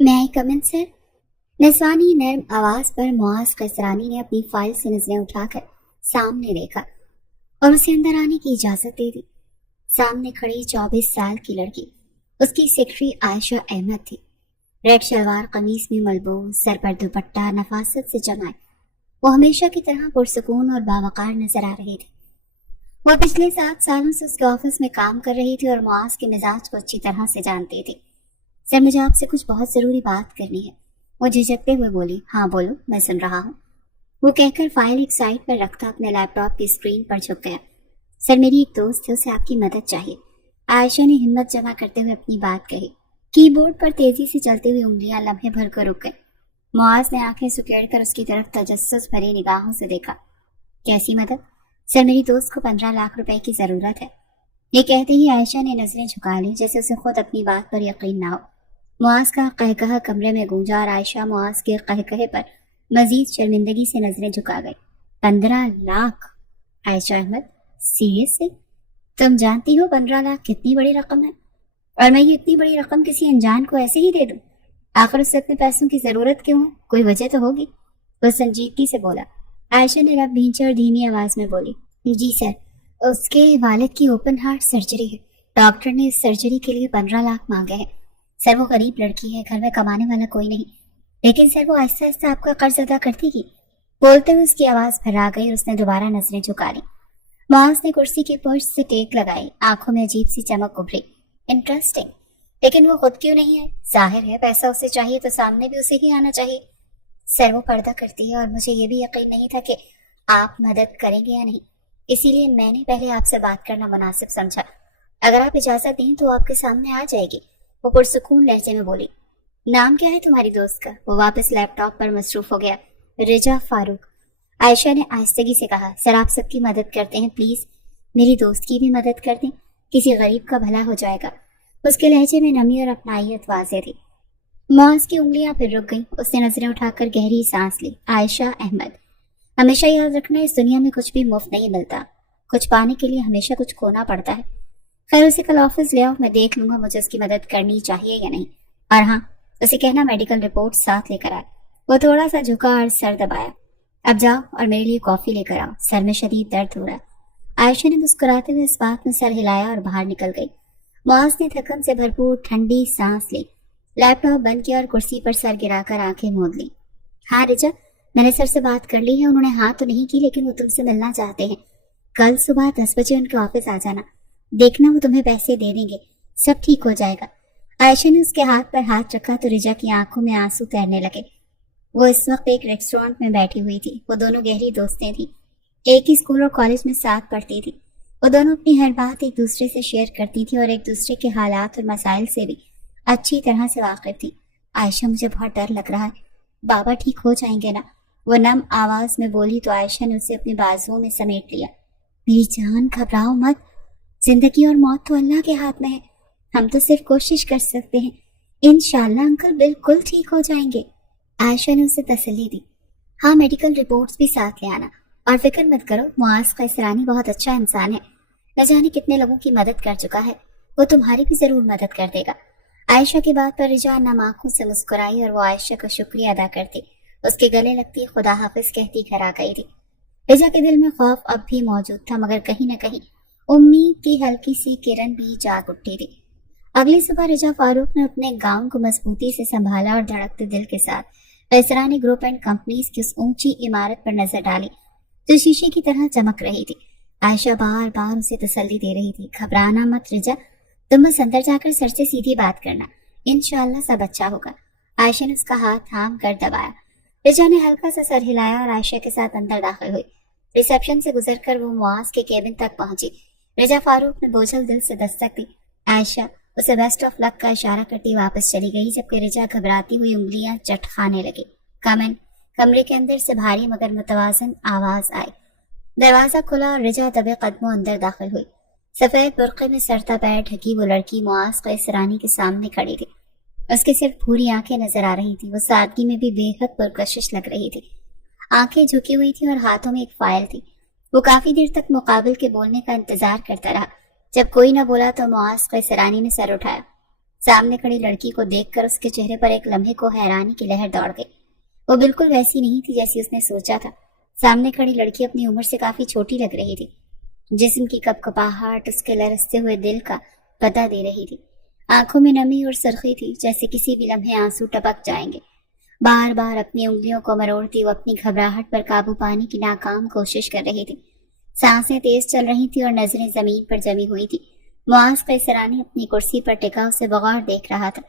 मैं आई कम इन सर? नस्वानी नर्म आवाज पर मुआज कसरानी ने अपनी फाइल से नजरें उठाकर सामने देखा और उसे अंदर आने की इजाजत दे दी। सामने खड़ी 24 साल की लड़की उसकी सेक्रेटरी आयशा अहमद थी। रेड शलवार कमीज में मलबूस, सर पर दुपट्टा नफासत से जमाए वो हमेशा की तरह पुरसकून और बावकार नजर आ रही थी। वो पिछले 7 सालों से उसके ऑफिस में काम कर रही थी और मुआज के मिजाज को अच्छी तरह से जानती थी। सर, मुझे आपसे कुछ बहुत जरूरी बात करनी है, वो झिझकते हुए बोली। हाँ बोलो, मैं सुन रहा हूँ, वो कहकर फाइल एक साइड पर रखता अपने लैपटॉप की स्क्रीन पर झुक गया। सर, मेरी एक दोस्त है, उसे आपकी मदद चाहिए, आयशा ने हिम्मत जमा करते हुए अपनी बात कही। कीबोर्ड पर तेजी से चलती हुई उंगलियां लम्हे भर कर रुक गई। मुआज ने आंखें सुकेड़कर उसकी तरफ तजस्सुस भरी निगाहों से देखा। कैसी मदद? सर, मेरी दोस्त को 15 लाख रुपए की जरूरत है। ये कहते ही आयशा ने नजरें झुका ली, जैसे उसे खुद अपनी बात पर यकीन ना हो। मुआज का कहकहा कमरे में गूंजा और आयशा मुआज के कहकहे पर मजीद शर्मिंदगी से नजरें झुका गई। 15 लाख? आयशा अहमद, सीरियसली? तुम जानती हो 15 लाख कितनी बड़ी रकम है? और मैं ये इतनी बड़ी रकम किसी अनजान को ऐसे ही दे दूं? आखिर उससे इतने पैसों की जरूरत क्यों है? कोई वजह तो होगी, वो संजीदगी से बोला। आयशा ने रब भींचे और धीमी आवाज में बोली, जी सर, उसके वालिद की ओपन हार्ट सर्जरी है। डॉक्टर ने इस सर्जरी के लिए 15 लाख मांगे हैं। सर, वो गरीब लड़की है, घर में कमाने वाला कोई नहीं, लेकिन सर वो आहिस्ता आहिस्ता आपका कर्ज अदा कर देगी। बोलते हुए उसकी आवाज भरा गई और उसने दोबारा नजरें झुका ली। मुआज ने कुर्सी के फर्श से टेक लगाई, आंखों में अजीब सी चमक उभरी। इंटरेस्टिंग, लेकिन वो खुद क्यों नहीं है? जाहिर है पैसा उसे चाहिए तो सामने भी उसे ही आना चाहिए। सर, वो पर्दा करती है और मुझे ये भी यकीन नहीं था कि आप मदद करेंगे या नहीं, इसीलिए मैंने पहले आपसे बात करना मुनासिब समझा। अगर आप इजाजत दें तो आपके सामने आ जाएगी, वो पुरसुकून लहजे में बोली। नाम क्या है तुम्हारी दोस्त का? वो वापस लैपटॉप पर मसरूफ हो गया। रिजा फारूक, आयशा ने आहिस्तगी से कहा। सर, आप सबकी मदद करते हैं, प्लीज मेरी दोस्त की भी मदद कर दें, किसी गरीब का भला हो जाएगा। उसके लहजे में नमी और अपनाइयत वाज़ेह थी। मुआज की उंगलियां फिर रुक गईं। उसने नजरें उठाकर गहरी सांस ली। आयशा अहमद, हमेशा याद रखना, इस दुनिया में कुछ भी मुफ्त नहीं मिलता, कुछ पाने के लिए हमेशा कुछ खोना पड़ता है। खैर, उसे कल ऑफिस ले आओ, मैं देख लूंगा मुझे उसकी मदद करनी चाहिए या नहीं। और हाँ, उसे कहना मेडिकल रिपोर्ट साथ लेकर आए। वो थोड़ा सा झुका और सर दबाया। अब जाओ और मेरे लिए कॉफी लेकर आओ, सर में शदीद दर्द हो रहा है। आयशा ने मुस्कुराते हुए इस बात में सर हिलाया और बाहर निकल गई। मुआज ने थकन से भरपूर ठंडी सांस ली, लैपटॉप बंद किया और कुर्सी पर सर गिराकर आंखें मूंद ली। हाँ रिजा, मैंने सर से बात कर ली है, उन्होंने हाँ तो नहीं की, लेकिन वो तुमसे मिलना चाहते हैं। कल सुबह 10 बजे उनके ऑफिस आ जाना, देखना वो तुम्हें पैसे दे देंगे, सब ठीक हो जाएगा। आयशा ने उसके हाथ पर हाथ रखा तो रिजा की आंखों में आंसू तैरने लगे। वो इस वक्त एक रेस्टोरेंट में बैठी हुई थी। वो दोनों गहरी दोस्तें थी, एक ही स्कूल और कॉलेज में साथ पढ़ती थी। वो दोनों अपनी हर बात एक दूसरे से शेयर करती थी और एक दूसरे के हालात और मसाइल से भी अच्छी तरह से वाकिफ थी। आयशा, मुझे बहुत डर लग रहा है, बाबा ठीक हो जाएंगे ना? वो नम आवाज में बोली तो आयशा ने उसे अपने बाजुओं में समेट लिया। मेरी जान, घबराओ मत, जिंदगी और मौत तो अल्लाह के हाथ में है, हम तो सिर्फ कोशिश कर सकते हैं। इंशाल्लाह अंकल बिल्कुल ठीक हो जाएंगे, आयशा ने उसे तसल्ली दी। हाँ, मेडिकल रिपोर्ट्स भी साथ ले आना, और फिक्र मत करो, मुआज कैसरानी बहुत अच्छा इंसान है, न जाने कितने लोगों की मदद कर चुका है, वो तुम्हारी भी जरूर मदद कर देगा। आयशा की बात पर रिजा नम आंखों से मुस्कुराई और वो आयशा का शुक्रिया अदा करती, उसके गले लगती, खुदा हाफिज कहती घर आ गई थी। रिजा के दिल में खौफ अब भी मौजूद था, मगर कहीं न कहीं उम्मीद की हल्की सी किरण भी जाग उठी थी। अगली सुबह रिजा फारूक ने अपने गाउन को मजबूती से संभाला और धड़कते दिल के साथ कैसरानी ग्रुप एंड कंपनीज की उस ऊंची इमारत पर नजर डाली जो शीशे की तरह चमक रही थी। आयशा बार बार उसे तसल्ली दे रही थी, घबराना मत रिजा, तुम बस अंदर जाकर सर से सीधी बात करना, इंशाल्लाह सब अच्छा होगा। आयशा ने उसका हाथ थाम कर दबाया। रिजा ने हल्का सा सर हिलाया और आयशा के साथ अंदर दाखिल हुई। रिसेप्शन से गुजरकर वो मुआज के केबिन तक पहुंची। रिजा फारूक ने बोझल दिल से दस्तक दी। आयशा उसे बेस्ट ऑफ लक का इशारा करती वापस चली गई, जबकि रिजा घबराती हुई उंगलियां चटखाने लगी। कमन, कमरे के अंदर से भारी मगर मुतवाजन आवाज आई। दरवाजा खुला और रिजा दबे कदमों अंदर दाखिल हुई। सफेद बुर्के में सरता पैर ढकी वो लड़की मुआज कैसरानी के सामने खड़ी थी। उसके सिर्फ भूरी आंखें नजर आ रही थी। वो सादगी में भी बेहद पुरकशिश लग रही थी। आंखें झुकी हुई थी और हाथों में एक फाइल थी। वो काफी देर तक मुकाबिल के बोलने का इंतजार करता रहा। जब कोई न बोला तो मुआज कैसरानी ने सर उठाया। سامنے کھڑی لڑکی کو دیکھ کر اس کے چہرے پر ایک لمحے کو حیرانی کی لہر دوڑ گئی۔ وہ بالکل ویسی نہیں تھی جیسی اس نے سوچا تھا۔ سامنے کھڑی لڑکی اپنی عمر سے کافی چھوٹی لگ رہی تھی۔ جسم کی کپکپاہٹ اس کے لرزتے ہوئے دل کا پتہ دے رہی تھی۔ آنکھوں میں نمی اور سرخی تھی، جیسے کسی بھی لمحے آنسو ٹپک جائیں گے۔ بار بار اپنی انگلیوں کو مروڑتی وہ اپنی گھبراہٹ پر قابو پانے کی ناکام کوشش کر رہی تھی۔ سانسیں تیز چل رہی تھی اور نظریں زمین پر جمی ہوئی تھی۔ معاذ قیصرانی اپنی کرسی پر ٹکا اسے بغور دیکھ رہا تھا،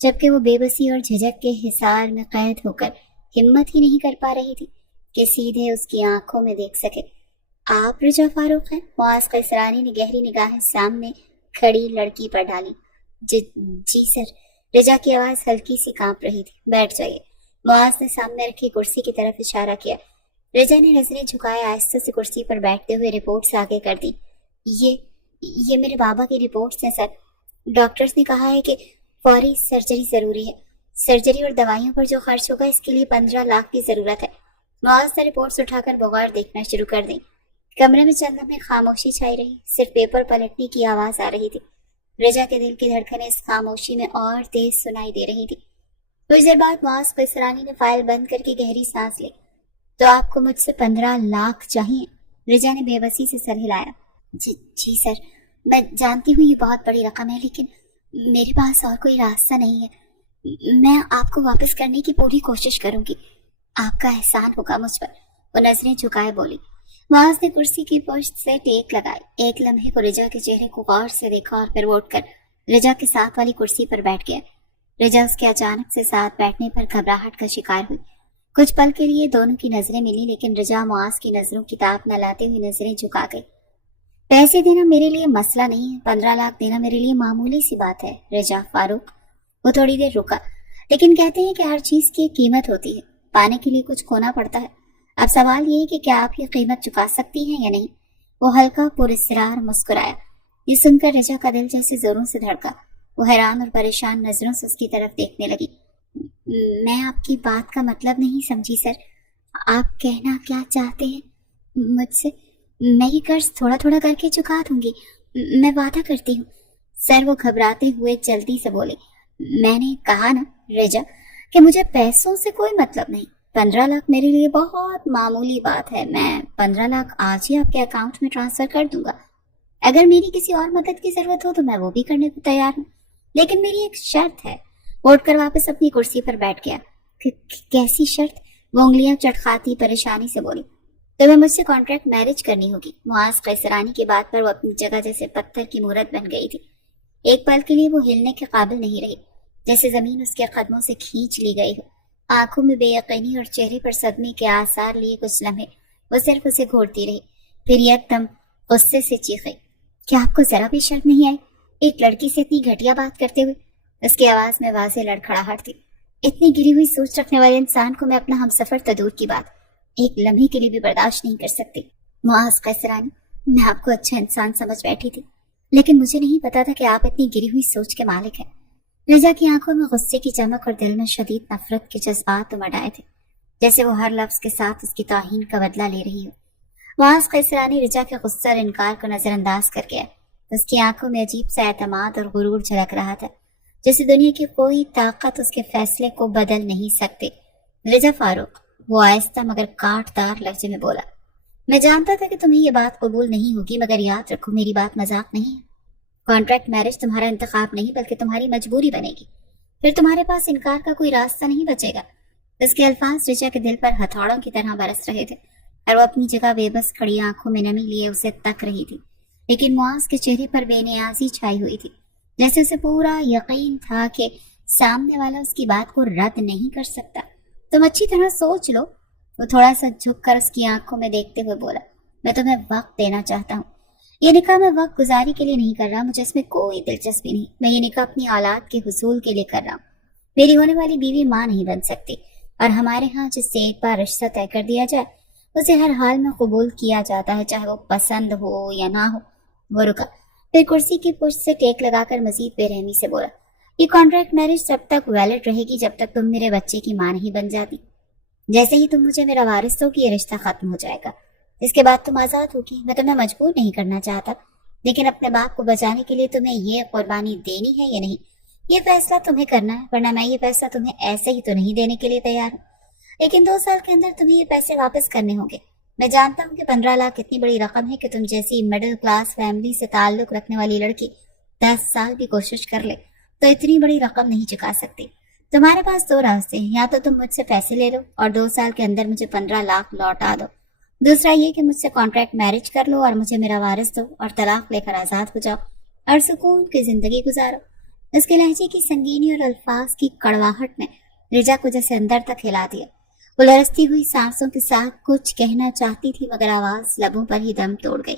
جبکہ وہ بے بسی اور جھجک کے حصار میں قید ہو کر ہمت ہی نہیں کر پا رہی تھی کہ سیدھے اس کی آنکھوں میں دیکھ سکے۔ آپ رجا فاروق ہیں؟ معاذ قیصرانی نے گہری نگاہیں سامنے کھڑی لڑکی پر ڈالی۔ جی سر۔ رجا کی آواز ہلکی سی کانپ رہی تھی۔ بیٹھ جائیے۔ معاذ نے سامنے رکھی کرسی کی طرف اشارہ کیا۔ رجا نے نظریں جھکائے آہستہ سے کرسی پر بیٹھتے ہوئے رپورٹس آگے کر دی۔ یہ میرے بابا کی رپورٹس ہیں سر۔ ڈاکٹرز نے کہا ہے کہ فوری سرجری ضروری ہے۔ سرجری اور دوائیوں پر جو خرچ ہوگا اس کے لیے 15 لاکھ کی ضرورت ہے۔ معاذ نے رپورٹس اٹھا کر بغور دیکھنا شروع کر دی۔ کمرے میں چند لمحے خاموشی چھائی رہی، صرف پیپر پلٹنے کی آواز آ رہی تھی۔ رجا کے دل کی دھڑکنیں اس خاموشی میں اور تیز سنائی دے رہی تھی۔ کچھ دیر بعد معاذ قیصرانی نے فائل بند کر کے گہری سانس لی۔ تو آپ کو مجھ سے 15 لاکھ چاہیے؟ رجا نے بے بسی سے سر ہلایا۔ جی سر، میں جانتی ہوں یہ بہت بڑی رقم ہے، لیکن میرے پاس اور کوئی راستہ نہیں ہے۔ میں آپ کو واپس کرنے کی پوری کوشش کروں گی، آپ کا احسان ہوگا مجھ پر۔ وہ نظریں جھکائے بولی۔ معاذ نے کرسی کی پشت سے ٹیک لگائی، ایک لمحے کو رجا کے چہرے کو غور سے دیکھا اور پھر وہ اٹھ کر رجا کے ساتھ والی کرسی پر بیٹھ گیا۔ رجا اس کے اچانک سے ساتھ بیٹھنے پر گھبراہٹ کا شکار ہوئی۔ کچھ پل کے لیے دونوں کی نظریں ملی، لیکن رجا معاذ کی نظروں کی تاب نہ لاتے ہوئے نظریں جھکا گئی۔ پیسے دینا میرے لیے مسئلہ نہیں ہے، 15 لاکھ دینا میرے لیے معمولی سی بات ہے رجا فاروق۔ وہ تھوڑی دیر رکا۔ لیکن کہتے ہیں کہ ہر چیز کی قیمت ہوتی ہے، پانے کے لیے کچھ کھونا پڑتا ہے۔ اب سوال یہ ہے کہ کیا آپ یہ قیمت چکا سکتی ہیں یا نہیں؟ وہ ہلکا پراسرار مسکرایا۔ یہ سن کر رجا کا دل جیسے زوروں سے دھڑکا۔ وہ حیران اور پریشان نظروں سے اس کی طرف دیکھنے لگی۔ میں آپ کی بات کا مطلب نہیں سمجھی سر، آپ کہنا کیا چاہتے ہیں مجھ سے؟ میں یہ قرض تھوڑا تھوڑا کر کے چکا دوں گی، میں وعدہ کرتی ہوں۔ سر وہ گھبراتے ہوئے جلدی سے بولے۔ میں نے کہا نا رجا کہ مجھے پیسوں سے کوئی مطلب نہیں، 15 لاکھ میرے لیے بہت معمولی بات ہے۔ میں 15 لاکھ آج ہی آپ کے اکاؤنٹ میں ٹرانسفر کر دوں گا۔ اگر میری کسی اور مدد کی ضرورت ہو تو میں وہ بھی کرنے کو تیار ہوں، لیکن میری ایک شرط ہے۔ وہ اٹھ کر واپس اپنی کرسی پر بیٹھ گیا۔ کیسی شرط؟ وہ انگلیاں چٹخاتی پریشانی سے بولی۔ تمہیں مجھ سے کانٹریکٹ میرج کرنی ہوگی۔ معاذ قیصرانی کی بات پر وہ اپنی جگہ جیسے پتھر کی مورت بن گئی تھی۔ ایک پل کے لیے وہ ہلنے کے قابل نہیں رہی، جیسے زمین اس کے قدموں سے کھینچ لی گئی ہو۔ آنکھوں میں بے یقینی اور چہرے پر صدمے کے آثار لیے کچھ لمحے وہ صرف اسے گھورتی رہی، پھر یک دم غصے سے چیخی۔ کیا آپ کو ذرا بھی شرم نہیں آئی ایک لڑکی سے اتنی گھٹیا بات کرتے ہوئے؟ اس کی آواز میں واضح لڑکھڑاہٹ تھی۔ اتنی گری ہوئی سوچ رکھنے والے انسان کو میں اپنا ہمسفر تو دور کی بات ایک لمحے کے لیے بھی برداشت نہیں کر سکتی۔ معاذ قیصرانی، میں آپ کو اچھا انسان سمجھ بیٹھی تھی، لیکن مجھے نہیں پتا تھا کہ آپ اتنی گری ہوئی سوچ کے مالک ہیں۔ رضا کی آنکھوں میں غصے کی چمک اور دل میں شدید نفرت کے جذبات امڈ آئے تھے، جیسے وہ ہر لفظ کے ساتھ اس کی توہین کا بدلہ لے رہی ہو۔ معاذ قیصرانی رضا کے غصے اور انکار کو نظر انداز کر گیا۔ اس کی آنکھوں میں عجیب سا اعتماد اور غرور جھلک رہا تھا، جیسے دنیا کی کوئی طاقت اس کے فیصلے کو بدل نہیں سکتے۔ رضا فاروق، وہ آہستہ مگر کاٹدار لہجے میں بولا، میں جانتا تھا کہ تمہیں یہ بات قبول نہیں ہوگی، مگر یاد رکھو میری بات مذاق نہیں ہے۔ کانٹریکٹ میرج تمہارا انتخاب نہیں بلکہ تمہاری مجبوری بنے گی، پھر تمہارے پاس انکار کا کوئی راستہ نہیں بچے گا۔ اس کے الفاظ رچا کے دل پر ہتھوڑوں کی طرح برس رہے تھے، اور وہ اپنی جگہ بے بس کھڑی آنکھوں میں نمی لیے اسے تک رہی تھی، لیکن معاذ کے چہرے پر بے نیازی چھائی ہوئی تھی، جیسے اسے پورا یقین تھا کہ سامنے والا اس کی بات کو رد نہیں کر سکتا۔ تم اچھی طرح سوچ لو۔ وہ تھوڑا سا جھک کر اس کی آنکھوں میں دیکھتے ہوئے بولا، میں تمہیں وقت دینا چاہتا ہوں۔ یہ نکاح میں وقت گزاری کے لیے نہیں کر رہا، مجھے اس میں کوئی دلچسپی نہیں۔ میں یہ نکاح اپنی اولاد کے حصول کے لیے کر رہا ہوں۔ میری ہونے والی بیوی ماں نہیں بن سکتی، اور ہمارے ہاں جس سے ایک بار رشتہ طے کر دیا جائے اسے ہر حال میں قبول کیا جاتا ہے، چاہے وہ پسند ہو یا نہ ہو۔ وہ رکا، پھر کرسی کی پشت سے ٹیک لگا کر مزید بے رحمی سے بولا، یہ کانٹریکٹ میرج تب تک ویلڈ رہے گی جب تک تم میرے بچے کی ماں نہیں بن جاتی۔ جیسے ہی تم مجھے میرا وارث ہوگی یہ رشتہ ختم ہو جائے گا، اس کے بعد تم آزاد ہوگی۔ میں تمہیں مجبور نہیں کرنا چاہتا، لیکن اپنے باپ کو بچانے کے لیے تمہیں یہ قربانی دینی ہے یا نہیں، ये फैसला तुम्हें करना है, वरना मैं ये पैसा तुम्हें ऐसे ही तो नहीं देने के लिए तैयार हूँ। लेकिन 2 साल के अंदर तुम्हें ये पैसे वापस करने होंगे। मैं जानता हूँ कि 15 लाख इतनी बड़ी रकम है कि तुम जैसी मिडिल क्लास फैमिली से ताल्लुक रखने वाली लड़की 10 साल भी कोशिश कर ले तो इतनी बड़ी रकम नहीं चुका सकती। तुम्हारे पास 2 रास्ते हैं, या तो तुम मुझसे पैसे ले लो और 2 साल के अंदर मुझे 15 लाख लौटा दो। दूसरा ये कि मुझसे कॉन्ट्रैक्ट मैरिज कर लो और मुझे मेरा वारिस दो और तलाक लेकर आजाद हो जाओ और सुकून की जिंदगी गुजारो। उसके लहजे की संगीनी और अल्फाज की कड़वाहट ने रिजा को जैसे अंदर तक हिला दिया। वो लरसती हुई सांसों के साथ कुछ कहना चाहती थी मगर आवाज लबों पर ही दम तोड़ गई।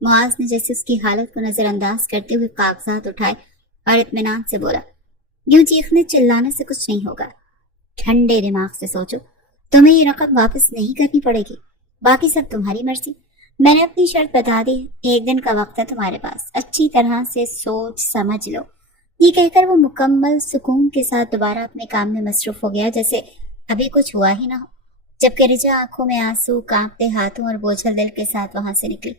मुआज ने जैसे उसकी हालत को नजरअंदाज करते हुए कागजात उठाए और इत्मीनान से बोला, यूं चीखने चिल्लाने से कुछ नहीं होगा। ठंडे दिमाग से सोचो, तुम्हें ये रकम वापस नहीं करनी पड़ेगी, बाकी सब तुम्हारी मर्जी। मैंने अपनी शर्त बता दी है, 1 दिन का वक्त है तुम्हारे पास, अच्छी तरह से सोच समझ लो। ये कहकर वो मुकम्मल सुकून के साथ दोबारा अपने काम में मसरूफ हो गया जैसे अभी कुछ हुआ ही ना हो। जबकि रिजा आंखों में आंसू, कांपते हाथों और बोझल दिल के साथ वहां से निकली।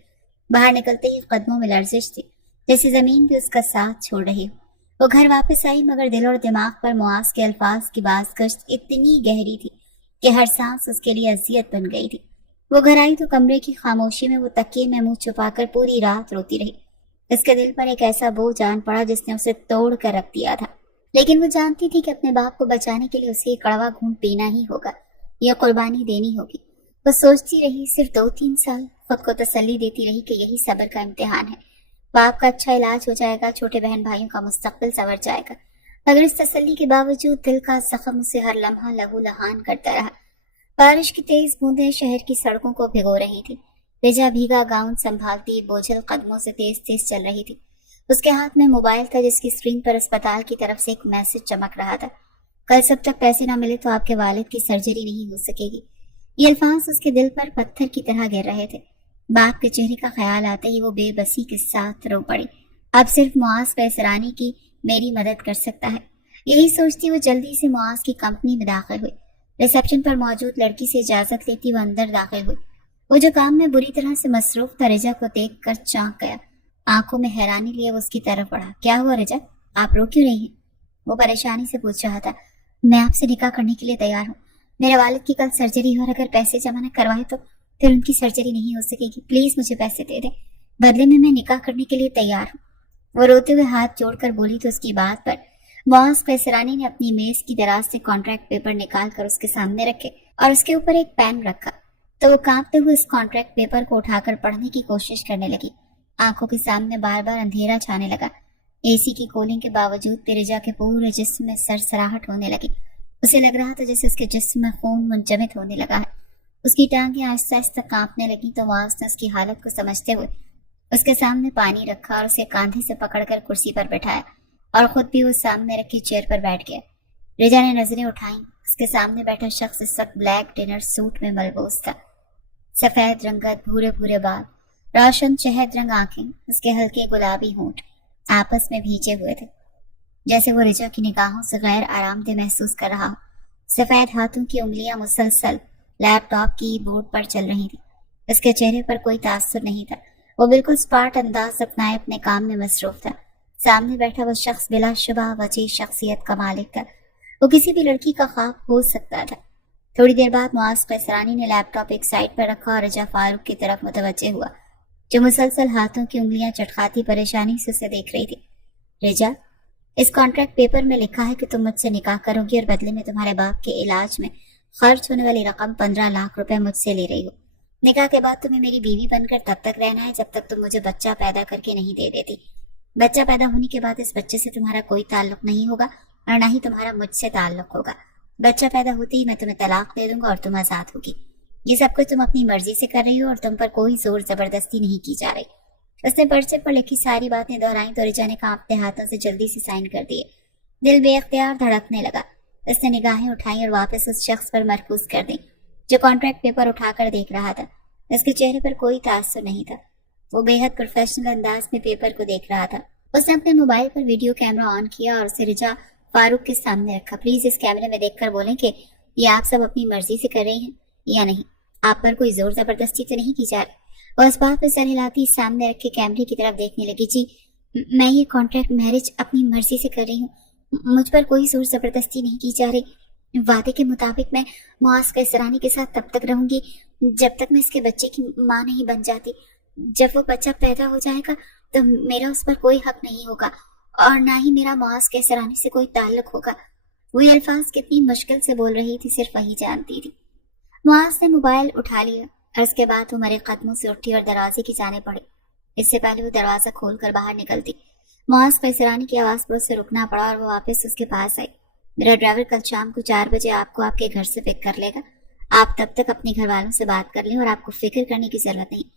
बाहर निकलते ही कदमों में लर्जिश थी, जैसे जमीन भी उसका साथ छोड़ रही हो। वो घर वापस आई मगर दिल और दिमाग पर मुआज के अल्फाज की बाज़गश्त इतनी गहरी थी कि हर सांस उसके लिए अजियत बन गई थी। वो घर आई तो कमरे की खामोशी में वो तकिए में मुंह छुपाकर पूरी रात रोती रही। उसके दिल पर एक ऐसा बोझ आन पड़ा जिसने उसे तोड़ कर रख दिया था। लेकिन वो जानती थी कि अपने बाप को बचाने के लिए उसे कड़वा घूंट पीना ही होगा, यह कुर्बानी देनी होगी। वो सोचती रही, सिर्फ 2-3 साल खुद को तसल्ली देती रही कि यही सब्र का इम्तिहान है। बाप का अच्छा इलाज हो जाएगा, छोटे बहन भाइयों का मुस्तकबिल संवर जाएगा। मगर इस तसल्ली के बावजूद दिल का जख्म उसे हर लम्हा लहू लहान करता रहा। बारिश की तेज बूंदें शहर की सड़कों को भिगो रही थी। रिजा भीगा गाउन संभालती बोझल कदमों से तेज तेज चल रही थी। उसके हाथ में मोबाइल था जिसकी स्क्रीन पर अस्पताल की तरफ से एक मैसेज चमक रहा था, कल जब तक पैसे ना मिले तो आपके वालिद की सर्जरी नहीं हो सकेगी। ये अल्फाज उसके दिल पर पत्थर की तरह गिर रहे थे। बाप के चेहरे का ख्याल आते ही वो बेबसी के साथ रो पड़ी। अब सिर्फ मुआज पैसरानी की मेरी मदद कर सकता है। यही सोचती वो जल्दी से मुआज की कंपनी में दाखिल हुई। रिसेप्शन पर मौजूद लड़की से इजाजत लेती वो अंदर दाखिल हुई। वो जो काम में बुरी तरह से मसरूफ था रिजा को देख कर चौंक गया। आंखों में हैरानी लिए वो उसकी तरफ बढ़ा। क्या हुआ रिजा, आप रो क्यों रही हैं? वो परेशानी से पूछ रहा था। मैं आपसे निकाह करने के लिए तैयार हूँ। मेरे वालिद की कल सर्जरी हो और अगर पैसे जमा न करवाए तो फिर उनकी सर्जरी नहीं हो सकेगी। प्लीज मुझे पैसे दे दें, बदले में मैं निकाह करने के लिए तैयार हूँ। वो रोते हुए हाथ जोड़कर बोली तो उसकी बात पर मुआज पैसरानी ने अपनी मेज की दराज से कॉन्ट्रैक्ट पेपर निकाल कर उसके सामने रखे और उसके ऊपर एक पेन रखा। तो वो कांपते हुए उस कॉन्ट्रैक्ट पेपर को उठाकर पढ़ने की कोशिश करने लगी। आंखों के सामने बार बार अंधेरा छाने लगा। एसी की कूलिंग के बावजूद रिजा के पूरे जिस्म में सरसराहट होने लगी। उसे लग रहा था जैसे उसके जिस्म में खून मुंजमद होने लगा है। उसकी टांगें आहिस्ता आहिस्ता कांपने लगी तो मुआज ने उसकी हालत को समझते हुए उसके सामने पानी रखा और उसे कांधे से पकड़कर कुर्सी पर बैठाया और खुद भी वो सामने रखी चेयर पर बैठ गया। रिजा ने नजरें उठाई। उसके सामने बैठा शख्स इस वक्त ब्लैक डिनर सूट में मलबूस था। सफेद रंगत, भूरे भूरे बाल, रोशन शहद रंग आंखें, उसके हल्के गुलाबी होंठ आपस में भींचे हुए थे जैसे वो रिजा की निगाहों से गैर आरामदेह महसूस कर रहा हो। सफेद हाथों की उंगलियां मुसलसल लैपटॉप की बोर्ड पर चल रही थी। उसके चेहरे पर कोई तासुर नहीं था। वो बिल्कुल स्पार्ट अंदाज अपनाए अपने काम में मसरूफ था। सामने बैठा वो शख्स बिलाशुबा वजीह शख्सियत का मालिक था। वो किसी भी लड़की का ख्वाब हो सकता था। थोड़ी देर बाद मुआज पैसरानी ने लैपटॉप एक साइड पर रखा और रिजा फारूक की तरफ मुतवज्जे हुआ जो मुसलसल हाथों की उंगलियां चटखाती परेशानी से उसे देख रही थी। रिजा, इस कॉन्ट्रैक्ट पेपर में लिखा है कि तुम मुझसे निकाह करोगी और बदले में तुम्हारे बाप के इलाज में खर्च होने वाली रकम 15 लाख रुपए मुझसे ले रही हो। निकाह के बाद तुम्हें मेरी बीवी बनकर तब तक रहना है जब तक तुम मुझे बच्चा पैदा करके नहीं दे देती। बच्चा पैदा होने के बाद इस बच्चे से तुम्हारा कोई ताल्लुक नहीं होगा और न ही तुम्हारा मुझसे ताल्लुक होगा। बच्चा पैदा होते ही मैं तुम्हें तलाक दे दूंगा और तुम आजाद होगी। ये सब कुछ तुम अपनी मर्जी से कर रही हो और तुम पर कोई जोर जबरदस्ती नहीं की जा रही। उसने पर्चे पर लिखी सारी बातें दोहराई तो रिजा ने कांपते हाथों से जल्दी से साइन कर दिए। दिल बेख्तियार धड़कने लगा। उसने निगाहें उठाई और वापस उस शख्स पर मरकूज कर दी जो कॉन्ट्रैक्ट पेपर उठाकर देख रहा था। उसके चेहरे पर कोई तासुर नहीं था। वो बेहद प्रोफेशनल अंदाज में पेपर को देख रहा था। उसने अपने मोबाइल पर वीडियो कैमरा ऑन किया और उसे रिजा फारूक के सामने रखा। प्लीज इस कैमरे में देखकर बोलें कि ये आप सब अपनी मर्जी से कर रही हैं या नहीं, आप पर कोई जोर जबरदस्ती तो नहीं की जा रही। और इस बात पर सर हिलाती सामने रखे कैमरे की तरफ देखने लगी। जी, मैं ये कॉन्ट्रैक्ट मैरिज अपनी मर्जी से कर रही हूँ। مجھ پر کوئی زور زبردستی نہیں کی جا رہی. وعدے کے مطابق میں معاذ قیصرانی کے ساتھ تب تک رہوں گی جب تک میں اس کے بچے کی ماں نہیں بن جاتی. جب وہ بچہ پیدا ہو جائے گا تو میرا اس پر کوئی حق نہیں ہوگا اور نہ ہی میرا معاذ قیصرانی سے کوئی تعلق ہوگا. وہی الفاظ کتنی مشکل سے بول رہی تھی صرف وہی جانتی تھی. معاذ نے موبائل اٹھا لیا اور اس کے بعد وہ میرے قدموں سے اٹھی اور دروازے کی جانے پڑی. اس سے پہلے وہ دروازہ کھول کر باہر نکلتی معاذ قیصرانی کی آواز پر اسے رکنا پڑا اور وہ واپس اس کے پاس آئی. میرا ڈرائیور کل شام کو 4 بجے آپ کو آپ کے گھر سے پک کر لے گا. آپ تب تک اپنے گھر والوں سے بات کر لیں اور آپ کو فکر کرنے کی ضرورت نہیں.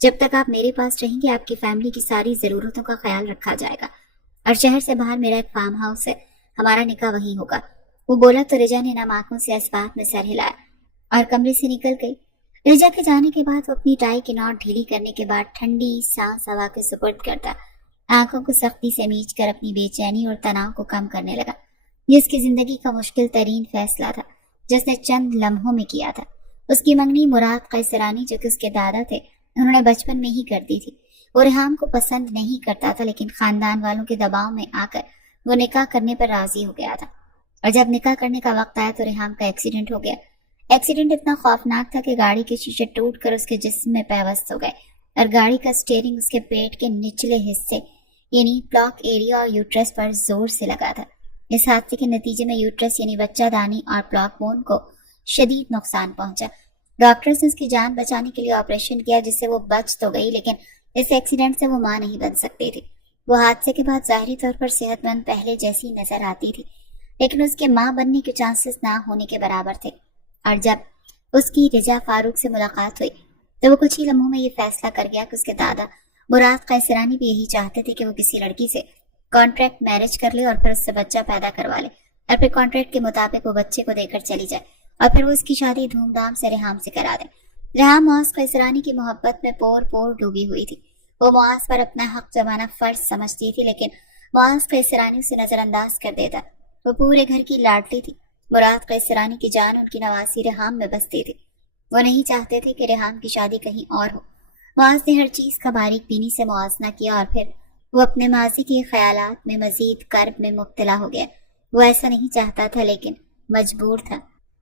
جب تک آپ میرے پاس رہیں گے آپ کی فیملی کی ساری ضرورتوں کا خیال رکھا جائے گا. اور شہر سے باہر میرا ایک فارم ہاؤس ہے, ہمارا نکاح وہیں ہوگا. وہ بولا تو رجا نے نم آنکھوں سے اس بات میں سر ہلایا اور کمرے سے نکل گئی. رجا کے جانے کے بعد وہ اپنی ٹائی کی نوٹ ڈھیلی کرنے کے بعد ٹھنڈی سانس ہوا کے سپرد کرتا آنکھوں کو سختی سے میچ کر اپنی بے چینی اور تناؤ کو کم کرنے لگا. یہ اس کی زندگی کا مشکل ترین فیصلہ تھا جس نے چند لمحوں میں کیا تھا. اس کی منگنی مراد قیصرانی جو کہ اس کے دادا تھے انہوں نے بچپن میں ہی کر دی تھی. وہ ریحام کو پسند نہیں کرتا تھا لیکن خاندان والوں کے دباؤ میں آ کر وہ نکاح کرنے پر راضی ہو گیا تھا. اور جب نکاح کرنے کا وقت آیا تو ریحام کا ایکسیڈنٹ ہو گیا. ایکسیڈنٹ اتنا خوفناک تھا کہ گاڑی کے شیشے ٹوٹ کر اس کے جسم میں پیوست ہو گئے اور گاڑی کا اسٹیئرنگ اس کے پیٹ کے نچلے حصے یعنی پلاک ایریا اور یوٹرس پر زور سے لگا تھا. اس حادثے کے نتیجے میں یوٹرس یعنی بچہ دانی اور پلاک بون کو شدید نقصان پہنچا. ڈاکٹرز نے اس کی جان بچانے کے لیے آپریشن کیا جس سے وہ بچ تو گئی لیکن اس ایکسیڈنٹ سے وہ ماں نہیں بن سکتی تھی. وہ حادثے کے بعد ظاہری طور پر صحت مند پہلے جیسی نظر آتی تھی لیکن اس کے ماں بننے کے چانسز نہ ہونے کے برابر تھے. اور جب اس کی رجا فاروق سے ملاقات ہوئی تو وہ کچھ ہی لمحوں میں یہ فیصلہ کر گیا کہ اس کے دادا مراد قیصرانی بھی یہی چاہتے تھے کہ وہ کسی لڑکی سے کانٹریکٹ میرج کر لے اور پھر اس سے بچہ پیدا کروا لے اور پھر کانٹریکٹ کے مطابق وہ بچے کو دے کر چلی جائے اور پھر وہ اس کی شادی دھوم دھام سے ریحام سے کرا دے. ریحام معاذ قیصرانی کی محبت میں پور پور ڈوبی ہوئی تھی. وہ معاذ پر اپنا حق جمانا فرض سمجھتی تھی لیکن معاذ قیصرانی اسے نظر انداز کر دیتا. وہ پورے گھر کی لاڈلی تھی. مراد قیصرانی کی جان ان کی نواسی ریحام میں بستی تھی. وہ نہیں چاہتے تھے کہ ریحام کی شادی کہیں اور ہو. معاذ نے ہر چیز کا باریک بینی سے موازنہ کیا اور پھر وہ اپنے ماضی کے خیالات میں مزید کرب میں مبتلا ہو گیا. وہ ایسا نہیں چاہتا تھا لیکن مجبور تھا.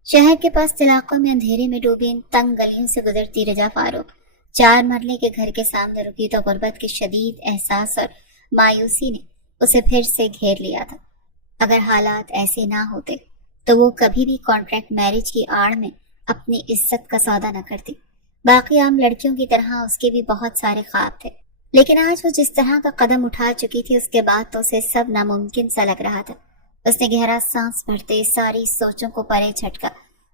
شہر کے پاس علاقوں میں اندھیرے میں ڈوبی ان تنگ گلیوں سے گزرتی رجا فاروق 4 مرلے کے گھر کے سامنے رکی تو غربت کے شدید احساس اور مایوسی نے اسے پھر سے گھیر لیا تھا. اگر حالات ایسے نہ ہوتے تو وہ کبھی بھی کانٹریکٹ میرج کی آڑ میں اپنی عزت کا سودا نہ کرتی. باقی عام لڑکیوں کی طرح اس کے بھی بہت سارے خواب تھے لیکن آج وہ جس طرح کا قدم اٹھا چکی تھی اس کے بعد تو اسے سب ناممکن سا لگ رہا تھا. اس نے گہرا سانس بھرتے ساری سوچوں کو پرے جھٹکا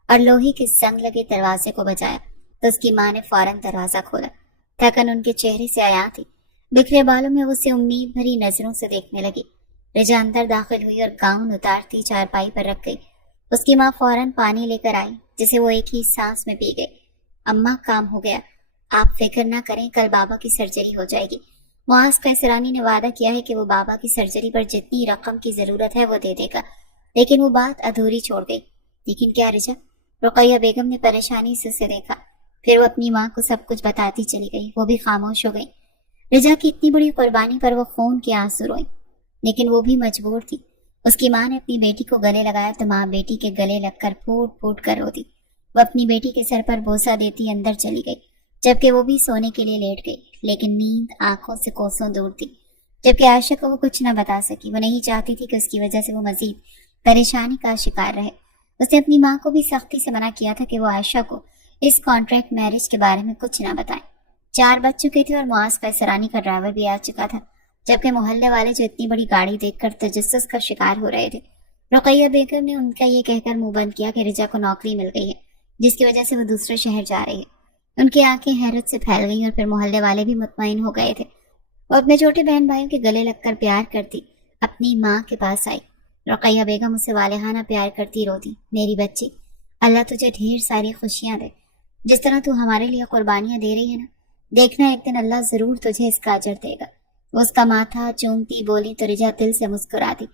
اور لوہے کے زنگ لگے دروازے کو بجایا تو اس کی ماں نے فوراً دروازہ کھولا. تھکن ان کے چہرے سے آیا تھی. بکھرے بالوں میں اسے امید بھری نظروں سے دیکھنے لگی. رجا اندر داخل ہوئی اور گاؤن اتارتی چارپائی پر رکھ گئی. اس کی ماں فوراً پانی لے کر آئی جسے وہ ایک ہی سانس میں پی گئی. اماں کام ہو گیا, آپ فکر نہ کریں, کل بابا کی سرجری ہو جائے گی. معاذ قیصرانی نے وعدہ کیا ہے کہ وہ بابا کی سرجری پر جتنی رقم کی ضرورت ہے وہ دے دے گا. لیکن وہ بات ادھوری چھوڑ گئی. لیکن کیا رجا؟ رقیہ بیگم نے پریشانی سے اسے دیکھا. پھر وہ اپنی ماں کو سب کچھ بتاتی چلی گئی. وہ بھی خاموش ہو گئی. رجا کی اتنی بڑی قربانی پر وہ خون کے آنسو روئی لیکن وہ بھی مجبور تھی. اس کی ماں نے اپنی بیٹی کو گلے لگایا تو ماں بیٹی کے گلے لگ کر پھوٹ پھوٹ کر روتی. وہ اپنی بیٹی کے سر پر بوسہ دیتی اندر چلی گئی جبکہ وہ بھی سونے کے لیے لیٹ گئی لیکن نیند آنکھوں سے کوسوں دور تھی. جبکہ عائشہ کو وہ کچھ نہ بتا سکی. وہ نہیں چاہتی تھی کہ اس کی وجہ سے وہ مزید پریشانی کا شکار رہے. اس نے اپنی ماں کو بھی سختی سے منع کیا تھا کہ وہ عائشہ کو اس کانٹریکٹ میرج کے بارے میں کچھ نہ بتائیں. 4 بج چکے تھے اور معاذ قیصرانی کا ڈرائیور بھی آ چکا تھا جبکہ محلے والے جو اتنی بڑی گاڑی دیکھ کر تجسس کا شکار ہو رہے تھے. رقیہ بیگم نے ان کا یہ کہہ کر منہ بند کیا کہ رجا کو نوکری مل گئی ہے جس کی وجہ سے وہ دوسرے شہر جا رہی ہے. ان کی آنکھیں حیرت سے پھیل گئیں اور پھر محلے والے بھی مطمئن ہو گئے تھے. وہ اپنے چھوٹے بہن بھائیوں کے گلے لگ کر پیار کرتی اپنی ماں کے پاس آئی. رقیہ بیگم اسے والہانہ پیار کرتی روتی, میری بچی, اللہ تجھے ڈھیر ساری خوشیاں دے. جس طرح تو ہمارے لیے قربانیاں دے رہی ہے نا, دیکھنا ایک دن اللہ ضرور تجھے اس کا اجر دے گا. وہ اس کا ماتھا چومتی بولی تو رجا دل سے مسکراتی.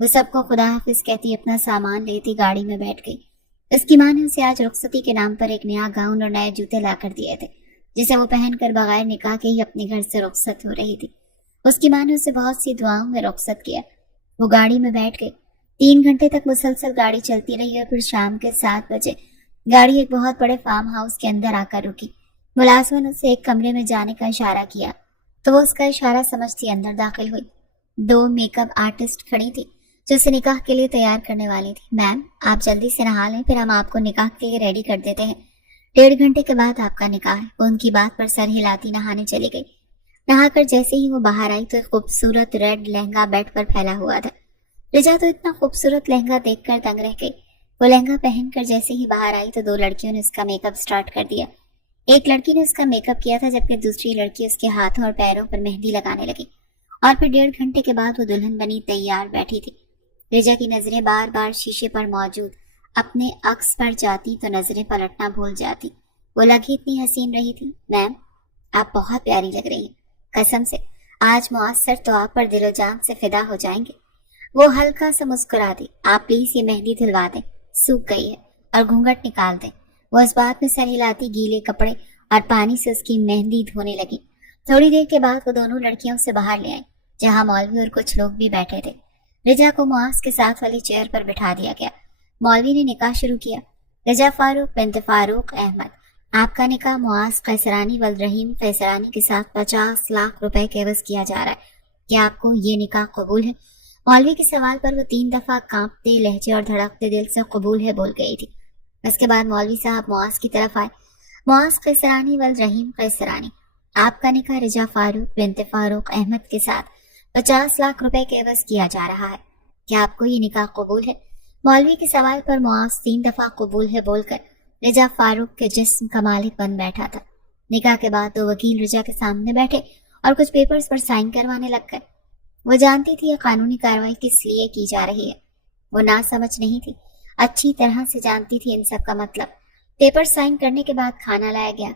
وہ سب کو خدا حافظ کہتی اپنا سامان لیتی گاڑی میں بیٹھ گئی. اس کی ماں نے اسے آج رخصتی کے نام پر ایک نیا گاؤن اور نئے جوتے لا کر دیے تھے جسے وہ پہن کر بغیر نکاح کے ہی اپنے گھر سے رخصت ہو رہی تھی. اس کی ماں نے اسے بہت سی دعاؤں میں رخصت کیا. وہ گاڑی میں بیٹھ گئی. 3 घंटे तक मुसलसल गाड़ी चलती रही और फिर शाम के 7 बजे गाड़ी एक बहुत बड़े फार्म हाउस के अंदर आकर रुकी। मुलाजिम ने उसे एक कमरे में जाने का इशारा किया तो वो उसका इशारा समझती अंदर दाखिल हुई। 2 मेकअप आर्टिस्ट खड़ी थी जो उसे निकाह के लिए तैयार करने वाली थी। मैम, आप जल्दी से नहा लें, फिर हम आपको निकाह के लिए रेडी कर देते हैं। 1.5 घंटे के बाद आपका निकाह है। वो उनकी बात पर सर हिलाती नहाने चली गई। नहाकर जैसे ही वो बाहर आई तो एक खूबसूरत रेड लहंगा बेड पर फैला हुआ था। रिजा तो इतना खूबसूरत लहंगा देखकर दंग रह गई। वो लहंगा पहनकर जैसे ही बाहर आई तो 2 लड़कियों ने उसका मेकअप स्टार्ट कर दिया। एक लड़की ने उसका मेकअप किया था जबकि दूसरी लड़की उसके हाथों और पैरों पर मेहंदी लगाने लगी और फिर 1.5 घंटे के बाद वो दुल्हन बनी तैयार बैठी थी। रिजा की नजरें बार बार शीशे पर मौजूद अपने अक्स पर जाती तो नजरें पलटना भूल जाती। वो लगी इतनी हसीन रही थी। मैम, आप बहुत प्यारी लग रही हैं, कसम से आज मुआस्सर तो आप पर दिलो जान से फिदा हो जाएंगे। वो हल्का सा मुस्कुरा दी। आप प्लीज ये मेहंदी धुलवा दें, सूख गई है, और घूंघट निकाल दें। वो इस बात में सर हिलाती गीले कपड़े और पानी से उसकी मेहंदी धोने लगी। थोड़ी देर के बाद वो दोनों लड़कियों से बाहर ले आई जहाँ मौलवी और कुछ लोग भी बैठे थे। रिजा को मुआज के साथ वाली चेयर पर बिठा दिया गया। मौलवी ने निकाह शुरू किया। रिजा फारूक बिन्त फारूक अहमद, आपका निकाह मुआज कैसरानी वल्द रहीम कैसरानी के साथ 50 लाख रुपए के एवज किया जा रहा है। क्या आपको ये निकाह कबूल है? मौलवी के सवाल पर वो 3 दफा कांपते लहजे और धड़कते दिल से कबूल है बोल गई थी। इसके बाद मौलवी साहब मुआज की तरफ आए। मुआज कैसरानी वल्द रहीम कैसरानी, आपका निकाह रिजा फारूक बिन्त फारूक अहमद के साथ 50 लाख रुपए के एवज किया जा रहा है। क्या आपको ये निकाह कबूल है? मौलवी के सवाल पर मुआज 3 दफा कबूल है बोलकर रिजा फारूक के जिस्म का मालिक बन बैठा था। निकाह के बाद 2 वकील रिजा के सामने बैठे और कुछ पेपर्स पर साइन करवाने लग गए। वो जानती थी ये कानूनी कार्रवाई किस लिए की जा रही है। वो ना समझ नहीं थी, अच्छी तरह से जानती थी इन सब का मतलब। पेपर साइन करने के बाद खाना लाया गया।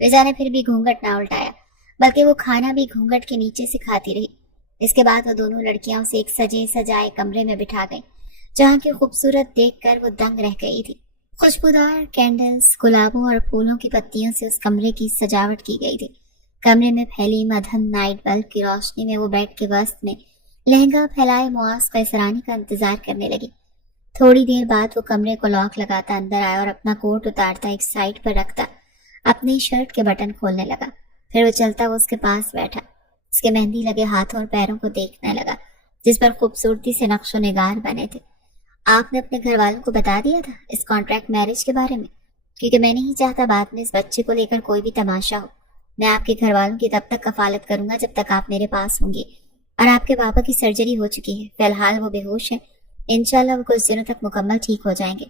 रिजा ने फिर भी घूंघट ना उल्टाया, बल्कि वो खाना भी घूंघट के नीचे से खाती रही। इसके बाद वो दोनों लड़कियां उसे एक सजे सजाए कमरे में बिठा गई जहाँ की खूबसूरत देखकर वो दंग रह गई थी। खुशबूदार कैंडल्स, गुलाबों और फूलों की पत्तियों से उस कमरे की सजावट की गई थी। कमरे में फैली मध्यम नाइट बल्ब की रोशनी में वो बेड के वस्त में लहंगा फैलाए मुआज कैसरानी का इंतजार करने लगी। थोड़ी देर बाद वो कमरे को लॉक लगाता अंदर आया और अपना कोट उतारता एक साइड पर रखता अपनी शर्ट के बटन खोलने लगा। फिर वो चलता वो उसके पास बैठा, उसके मेहंदी लगे हाथों और पैरों को देखने लगा जिस पर खूबसूरती से नक्शो निगार बने थे। आपने अपने घर वालों को बता दिया था इस कॉन्ट्रैक्ट मैरिज के बारे में? क्योंकि मैं नहीं चाहता बाद में इस बच्चे को लेकर कोई भी तमाशा हो। मैं आपके घर वालों की तब तक कफालत करूंगा जब तक आप मेरे पास होंगी। और आपके पापा की सर्जरी हो चुकी है, फिलहाल वो बेहोश है, इंशाल्लाह वो कुछ दिनों तक मुकम्मल ठीक हो जाएंगे।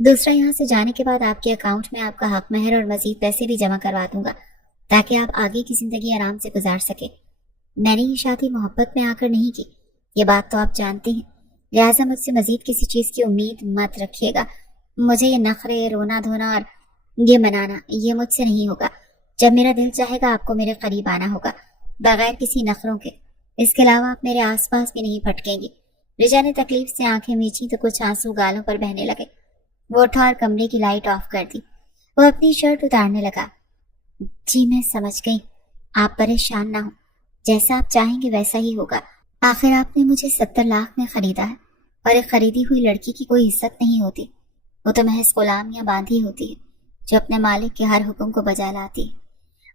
दूसरा, यहाँ से जाने के बाद आपके अकाउंट में आपका हक महर और मजीद पैसे भी जमा करवा दूंगा ताकि आप आगे की जिंदगी आराम से गुजार सके। मैंने ये शादी मोहब्बत में आकर नहीं की, ये बात तो आप जानते हैं, लिहाजा मुझसे मजीद किसी चीज की उम्मीद मत रखिएगा। मुझे ये नखरे, रोना धोना और ये मनाना, ये मुझसे नहीं होगा। जब मेरा दिल चाहेगा आपको मेरे करीब आना होगा, बगैर किसी नखरों के। इसके अलावा आप मेरे आसपास भी नहीं भटकेंगी। रिजा ने तकलीफ से आंखें मींची तो कुछ आंसू गालों पर बहने लगे। वो उठा और कमरे की लाइट ऑफ कर दी। वो अपनी शर्ट उतारने लगा। जी मैं समझ गई, आप परेशान ना हो, जैसा आप चाहेंगे वैसा ही होगा। आखिर आपने मुझे 70 लाख में खरीदा है और एक खरीदी हुई लड़की की कोई इज्जत नहीं होती, वो तो महज गुलाम या बांधी होती है जो अपने मालिक के हर हुक्म को बजा लाती है।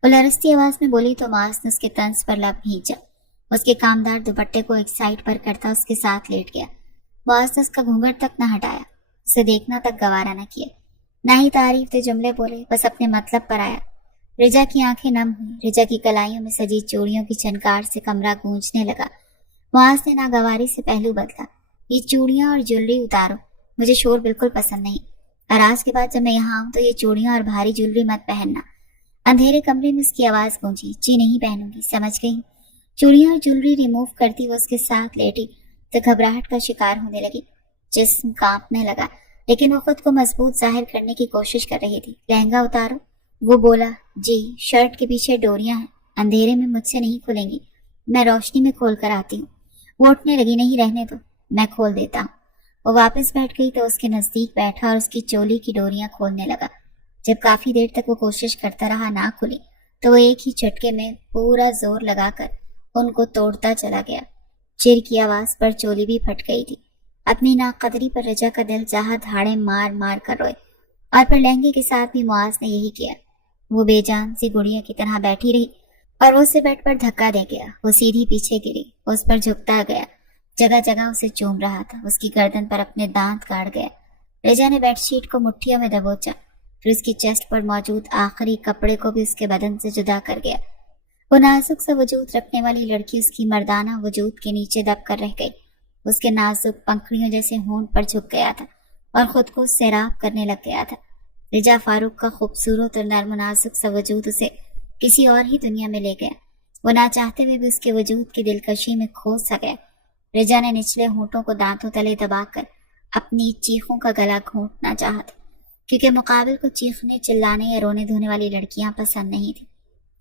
वो लरसती आवाज में बोली तो मास ने उसके तंज पर लब भींचा। उसके कामदार दुपट्टे को एक साइड पर करता उसके साथ लेट गया। मास ने उसका घूंघट तक न हटाया, उसे देखना तक गवारा न किया, न ही तारीफ के जुमले बोले, बस अपने मतलब पर आया। रिजा की आंखें नम हुई। रिजा की कलाइयों में सजी चूड़ियों की छनकार से कमरा गूंजने लगा। मुआज ने नागवारी से पहलू बदला। ये चूड़ियां और ज्वेलरी उतारो, मुझे शोर बिल्कुल पसंद नहीं, और आज के बाद जब मैं यहाँ आऊँ तो ये चूड़ियां और भारी ज्वेलरी मत पहनना। अंधेरे कमरे में उसकी आवाज गूंजी, जी नहीं पहनूंगी, समझ गई। चूड़ियां और ज्वेलरी रिमूव करती वो उसके साथ लेटी तो घबराहट का शिकार होने लगी। जिस्म कांपने लगा, लेकिन वो खुद को मजबूत जाहिर करने की कोशिश कर रही थी। लहंगा उतारो, वो बोला। जी, शर्ट के पीछे डोरियां हैं, अंधेरे में मुझसे नहीं खुलेंगी, मैं रोशनी में खोल कर आती हूँ। वो उठने लगी, नहीं रहने दो, मैं खोल देता हूँ। वो वापस बैठ गई तो उसके नजदीक बैठा और उसकी चोली की डोरियां खोलने लगा। जब काफी देर तक वो कोशिश करता रहा ना खुली तो वो एक ही झटके में पूरा जोर लगाकर उनको तोड़ता चला गया। चिर की आवाज पर चोली भी फट गई थी। अपनी नाकदरी पर रजा का दिल चाहा धाड़े मार मार कर रोए। और फिर लहंगे के साथ भी मुआज ने यही किया। वो बेजान सी गुड़िया की तरह बैठी रही और वो उसे बेड पर धक्का दे गया। वो सीधी पीछे गिरी, उस पर झुकता गया, जगह जगह उसे चूम रहा था, उसकी गर्दन पर अपने दांत गाड़ गया। रजा ने बेडशीट को मुट्ठियों में दबोचा, फिर उसकी चेस्ट पर मौजूद आखिरी कपड़े को भी उसके बदन से जुदा कर गया। वो नाजुक सा वजूद रखने वाली लड़की उसकी मर्दाना वजूद के नीचे दब कर रह गई। उसके नाजुक पंखड़ियों जैसे होंठ पर झुक गया था और खुद को सैराब करने लग गया था। रजा फारूक का खूबसूरत और नर्म नाजुक सा वजूद उसे किसी और ही दुनिया में ले गया। वो ना चाहते हुए भी उसके वजूद की दिलकशी में खो सा गया। रजा ने निचले होंठों को दांतों तले दबाकर अपनी चीखों का गला घोंटना चाहा था, क्योंकि मुकाबिल को चीखने, चिल्लाने या रोने धोने वाली लड़कियां पसंद नहीं थी।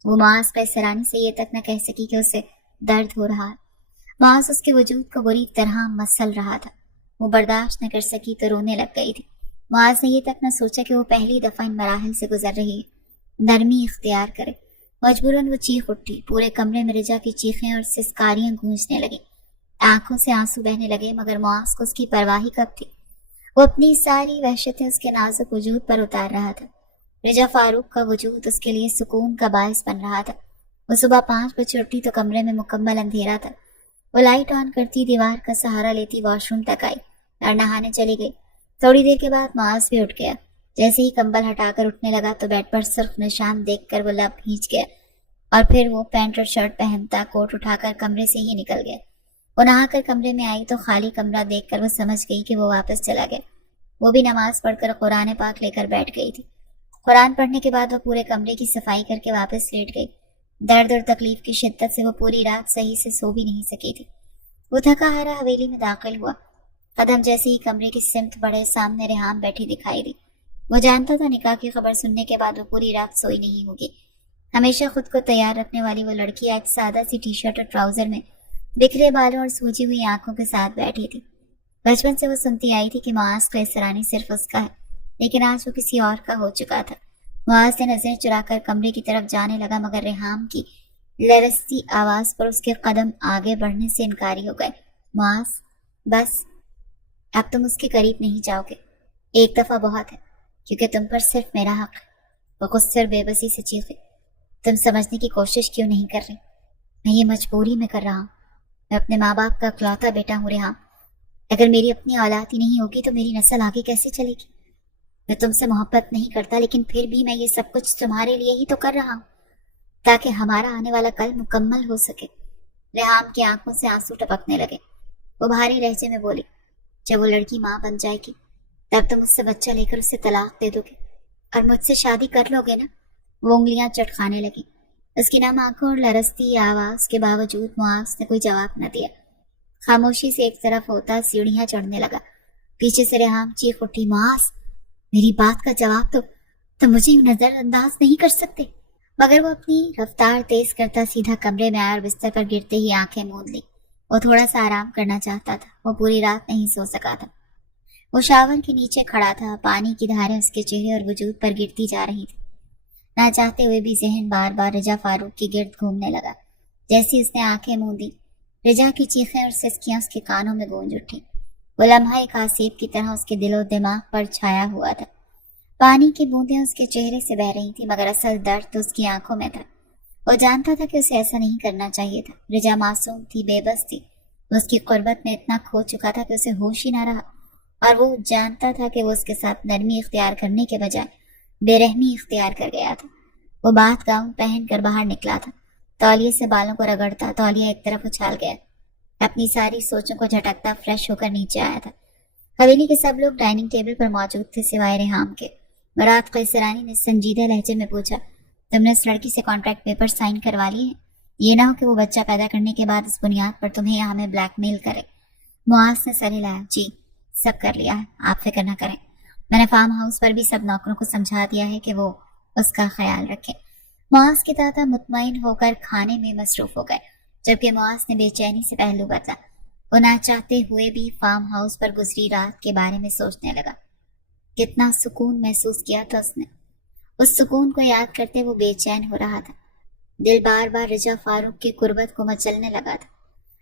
वो मुआज पर सरानी से ये तक न कह सकी कि उसे दर्द हो रहा है। मुआज उसके वजूद को बुरी तरह मसल रहा था। वो बर्दाश्त न कर सकी तो रोने लग गई थी। मुआज ने ये तक न सोचा कि वो पहली दफा इन मराहिल से गुजर रही है। नरमी इख्तियार करे, मजबूरन वो चीख उठी। पूरे कमरे में रजा की चीखें और सिसकारियां गूंजने लगी। आंखों से आंसू बहने लगे, मगर मुआज को उसकी परवाह ही कब थी। वो अपनी सारी वहशतें उसके नाजुक वजूद पर उतार रहा था। रजा फारूक का वजूद उसके लिए सुकून का बायस बन रहा था। वो सुबह 5 बजे उठी तो कमरे में मुकम्मल अंधेरा था। वो लाइट ऑन करती दीवार का सहारा लेती वॉशरूम तक आई और नहाने चली गई। थोड़ी देर के बाद मुआज भी उठ गया। जैसे ही कंबल हटाकर उठने लगा तो बेड पर सिर्फ निशान देखकर वो लब खींच गया और फिर वो पैंट और शर्ट पहनता कोट उठाकर कमरे से ही निकल गया। वो नहाकर कमरे में आई तो खाली कमरा देखकर वो समझ गई कि वो वापस चला गया। वो भी नमाज पढ़कर कुरान पाक लेकर बैठ गई थी। कुरान पढ़ने के बाद वो पूरे कमरे की सफाई करके वापस लेट गई। दर्द और तकलीफ की शिद्दत से वो पूरी रात सही से सो भी नहीं सकी थी। वो थका हारा हवेली में दाखिल हुआ। कदम जैसे ही कमरे की सिमत बढ़े, सामने रेहाम बैठी दिखाई दी। वो जानता था निकाह की खबर सुनने के बाद वो पूरी रात सोई नहीं होगी। हमेशा खुद को तैयार रखने वाली वो लड़की आज सादा सी टी शर्ट और ट्राउजर में बिखरे बालों और सूजी हुई आंखों के साथ बैठी थी। बचपन से वो सुनती आई थी कि मुआज का इसरानी सिर्फ उसका है, लेकिन आज वो किसी और का हो चुका था। मुआज ने नजरें चुराकर कमरे की तरफ जाने लगा, मगर रेहाम की लरसती आवाज पर उसके कदम आगे बढ़ने से इनकारी हो गए। मुआज, बस अब तुम उसके करीब नहीं जाओगे। एक दफा बहुत है, क्योंकि तुम पर सिर्फ मेरा हक है। वो गुस्से और बेबसी से चीखी। तुम समझने की कोशिश क्यों नहीं कर रही? मैं ये मजबूरी में कर रहा हूँ। मैं अपने माँ बाप का इकलौता बेटा हूँ रेहाम। अगर मेरी अपनी औलाद ही नहीं होगी तो मेरी नस्ल आगे कैसे चलेगी? मैं तुमसे मोहब्बत नहीं करता, लेकिन फिर भी मैं ये सब कुछ तुम्हारे लिए ही तो कर रहा हूँ, ताकि हमारा आने वाला कल मुकम्मल हो सके। रेहाम की आंखों से आंसू टपकने लगे। वो भारी लहजे में बोली, जब वो लड़की माँ बन जाएगी तब तुम उससे बच्चा लेकर उसे तलाक दे दोगे और मुझसे शादी कर लोगे ना? वो उंगलियां चटखाने लगी। उसकी नम आंखों और लरसती आवाज के बावजूद मुआज ने कोई जवाब न दिया। खामोशी से एक तरफ होता सीढ़ियां चढ़ने लगा। पीछे से रेहाम चीख उठी, मुआज, मेरी बात का जवाब दो, तुम मुझे नजरअंदाज नहीं कर सकते। मगर वो अपनी रफ्तार तेज करता सीधा कमरे में आया और बिस्तर पर गिरते ही आंखें मूंद ली। वो थोड़ा सा आराम करना चाहता था। वो पूरी रात नहीं सो सका था। वो शावर के नीचे खड़ा था। पानी की धारें उसके चेहरे और वजूद पर गिरती जा रही थी। ना चाहते हुए भी जहन बार बार रजा फारूक की गिर्द घूमने लगा। जैसी उसने आंखें मूंदी, रजा की चीखें और सिसकियां उसके कानों में गूंज उठी। वो लम्हा एक आसेब की तरह उसके दिलो दिमाग पर छाया हुआ था। पानी की बूंदें उसके चेहरे से बह रही थी, मगर असल दर्द तो उसकी आंखों में था। वो जानता था कि उसे ऐसा नहीं करना चाहिए था। रजा मासूम थी, बेबस थी। वो उसकी कुर्बत में इतना खो चुका था कि उसे होश ही ना रहा, और वो जानता था कि वो उसके साथ नरमी इख्तियार करने के बजाय बेरहमी इख्तियार कर गया था। वो बात गाउन पहन कर बाहर निकला था। तौलिए से बालों को रगड़ता तौलिया एक तरफ उछाल गया। अपनी सारी सोचों को झटकता फ्रेश होकर नीचे आया था। हवेली के सब लोग डाइनिंग टेबल पर मौजूद थे सिवाय रेहाम के। मुराद कैसरानी ने संजीदा लहजे में पूछा, तुमने उस लड़की से कॉन्ट्रैक्ट पेपर साइन करवा लिए हैं? ये ना हो कि वो बच्चा पैदा करने के बाद इस बुनियाद पर तुम्हें यहाँ में ब्लैकमेल करे। मुआज ने सर हिलाया, जी सब कर लिया है, आप फिक्र न करें। मैंने फार्म हाउस पर भी सब नौकरों को समझा दिया है कि वो उसका ख्याल रखें। मुआज के दादा मुतमईन होकर खाने में मसरूफ हो गए, जबकि मुआज ने बेचैनी से पहलू बदला। वो ना चाहते हुए भी फार्म हाउस पर गुजरी रात के बारे में सोचने लगा। कितना सुकून महसूस किया था उसने। उस सुकून को याद करते वो बेचैन हो रहा था। दिल बार बार रजा फारूक की कुर्बत को मचलने लगा था।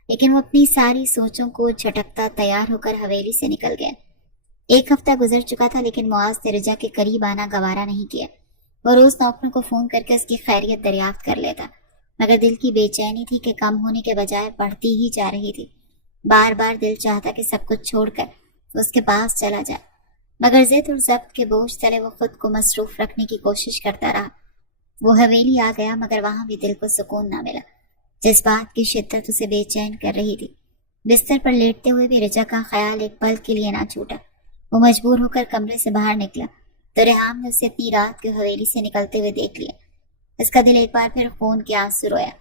लेकिन वो अपनी सारी सोचों को झटकता तैयार होकर हवेली से निकल गया। 1 हफ्ता गुजर चुका था, लेकिन मुआज ने रजा के करीब आना गवारा नहीं किया। वो रोज नौकरों को फोन करके उसकी खैरियत दरियाफ्त कर लेता, मगर दिल की बेचैनी थी कि कम होने के बजाय बढ़ती ही जा रही थी। बार बार दिल चाहता कि सब कुछ छोड़कर उसके पास चला जाए, मगर जिद और जब्त के बोझ तले वो खुद को मसरूफ रखने की कोशिश करता रहा। वो हवेली आ गया, मगर वहां भी दिल को सुकून ना मिला। जज्बात की शिद्दत उसे बेचैन कर रही थी। बिस्तर पर लेटते हुए भी रजा का ख्याल एक पल के लिए ना छूटा। वो मजबूर होकर कमरे से बाहर निकला तो रेहान ने उसे इतनी रात को हवेली से निकलते हुए देख लिया। उसका दिल एक बार फिर खून के आंसू रोया।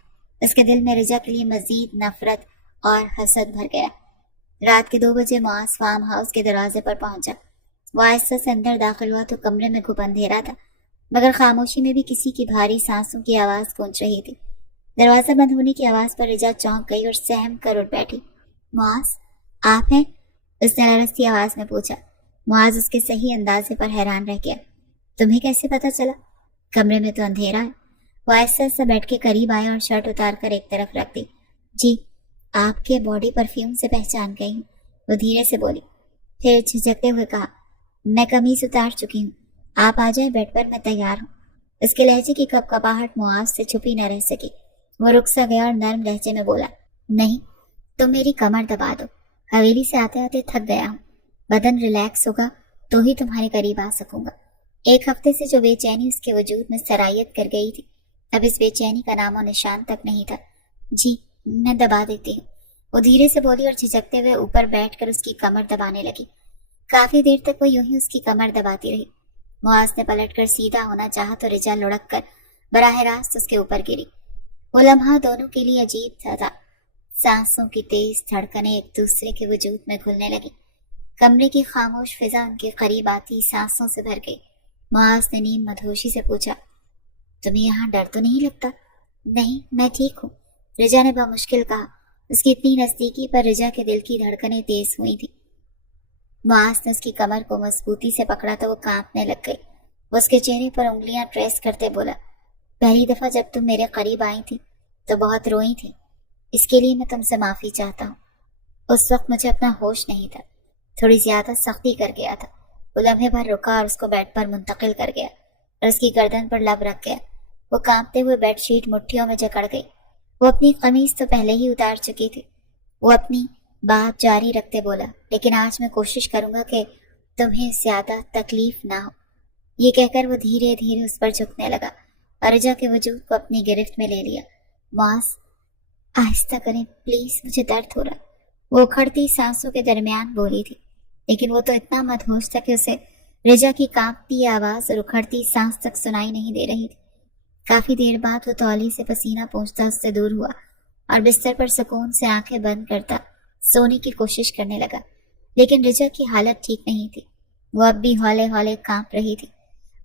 उसके दिल में रजा के लिए मजीद नफरत और हसद भर गया। रात के 2 बजे मुआज फार्म हाउस के दरवाजे पर पहुंचा। वो आहिस्ता से अंदर दाखिल हुआ तो कमरे में खूब अंधेरा था, मगर खामोशी में भी किसी की भारी सांसों की आवाज गूंज रही थी। दरवाजा बंद होने की आवाज पर रजा चौंक गई और सहम कर उठ बैठी। मुआज, आप हैं? उसने नरस्ती आवाज में पूछा। मुआज उसके सही अंदाजे पर हैरान रह गया। तुम्हें कैसे पता चला? कमरे में तो अंधेरा है। वो आहिस्ता से बेड के करीब आया और शर्ट उतार कर एक तरफ रख दी। जी, आपके बॉडी परफ्यूम से पहचान गई हूँ, वो धीरे से बोली। फिर झिझकते हुए कहा, मैं कमीज उतार चुकी हूँ, आप आ जाए बेड पर, मैं तैयार हूँ। उसके लहजे की कपकपाहट मुआज से छुपी न रह सकी। वो रुक सा गया और नरम लहजे में बोला, नहीं, तुम मेरी कमर दबा दो। हवेली से आते आते थक गया हूँ, बदन रिलैक्स होगा तो ही तुम्हारे करीब आ सकूंगा। 1 हफ्ते से जो बेचैनी उसके वजूद में सरायत कर गई थी, अब इस बेचैनी का नामो निशान तक नहीं था। जी, मैं दबा देती हूँ, वो धीरे से बोली और झिझकते हुए ऊपर बैठकर उसकी कमर दबाने लगी। काफी देर तक वो यूं ही उसकी कमर दबाती रही। मुआज ने पलटकर सीधा होना चाहा तो रिजा लुढ़क कर बराह रास्त उसके ऊपर गिरी। वो लम्हा दोनों के लिए अजीब था। सांसों की तेज धड़कनें एक दूसरे के वजूद में घुलने लगी। कमरे की खामोश फिजा उनके करीब आती सांसों से भर गई। मुआज ने नीम मधोशी से पूछा, तुम्हें यहाँ डर तो नहीं लगता? नहीं, मैं ठीक हूँ, रिजा ने बमुश्किल कहा। उसकी इतनी नजदीकी पर रिजा के दिल की धड़कनें तेज हुई थी। मुआज ने उसकी कमर को मजबूती से पकड़ा तो वो कांपने लग गई। वो उसके चेहरे पर उंगलियां ट्रेस करते बोला, पहली दफा जब तुम मेरे करीब आई थी तो बहुत रोई थी, इसके लिए मैं तुमसे माफी चाहता हूँ। उस वक्त मुझे अपना होश नहीं था, थोड़ी ज्यादा सख्ती कर गया था। वो लम्हे भर रुका और उसको बेड पर मुंतकिल कर गया और उसकी गर्दन पर लब रख गया। वो कांपते हुए बेडशीट मुट्ठियों में जकड़ गई। वो अपनी कमीज तो पहले ही उतार चुकी थी। वो अपनी बात जारी रखते बोला, लेकिन आज मैं कोशिश करूंगा कि तुम्हें ज्यादा तकलीफ ना हो। ये कहकर वो धीरे धीरे उस पर झुकने लगा और रिजा के वजूद को अपनी गिरफ्त में ले लिया। मुआज, आहिस्ता करें प्लीज, मुझे दर्द हो रहा। वो उखड़ती सांसों के दरमियान बोली थी, लेकिन वो तो इतना मदहोश था कि उसे रिजा की कांपती आवाज और उखड़ती सांस तक सुनाई नहीं दे रही थी। काफी देर बाद वो तौली से पसीना पोंछता उससे दूर हुआ और बिस्तर पर सुकून से आंखें बंद करता सोने की कोशिश करने लगा, लेकिन रिजा की हालत ठीक नहीं थी। वो अब भी हौले हौले कांप रही थी।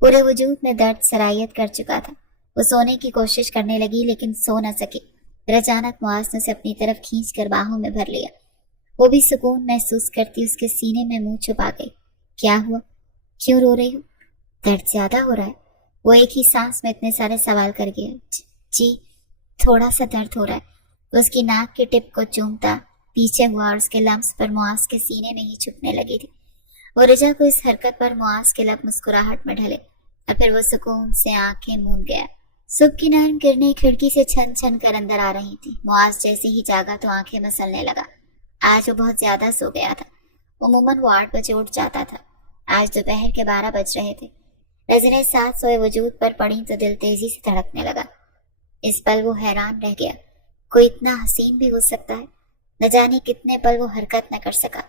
पूरे वजूद में दर्द सरायत कर चुका था। वो सोने की कोशिश करने लगी, लेकिन सो न सकी। फिर अचानक मुआज ने उसे अपनी तरफ खींच कर बाहों में भर लिया। वो भी सुकून महसूस करती उसके सीने में मुंह छुपा गई। क्या हुआ? क्यों रो रही हो? दर्द ज्यादा हो रहा है? वो एक ही सांस में इतने सारे सवाल कर गया। जी, थोड़ा सा दर्द हो रहा है। वो उसकी नाक की टिप को चूमता पीछे हुआ और उसके लम्स पर मुआज के सीने में ही छुपने लगी थी। वो रिजा को इस हरकत पर मुआज के लब मुस्कुराहट में ढले और फिर वो सुकून से आंखें मूंद गया। सुबह की नरम किरणें खिड़की से छन छन कर अंदर आ रही थी। मुआज जैसे ही जागा तो आंखें मसलने लगा। आज वो बहुत ज्यादा सो गया था। अमूमन वो 8 बजे उठ जाता था। आज दोपहर के 12 बज रहे थे। नजरें साथ सोए वजूद पर पड़ी तो दिल तेजी से धड़कने लगा। इस पल वो हैरान रह गया। कोई इतना हसीन भी हो सकता है? न जाने कितने पल वो हरकत न कर सका।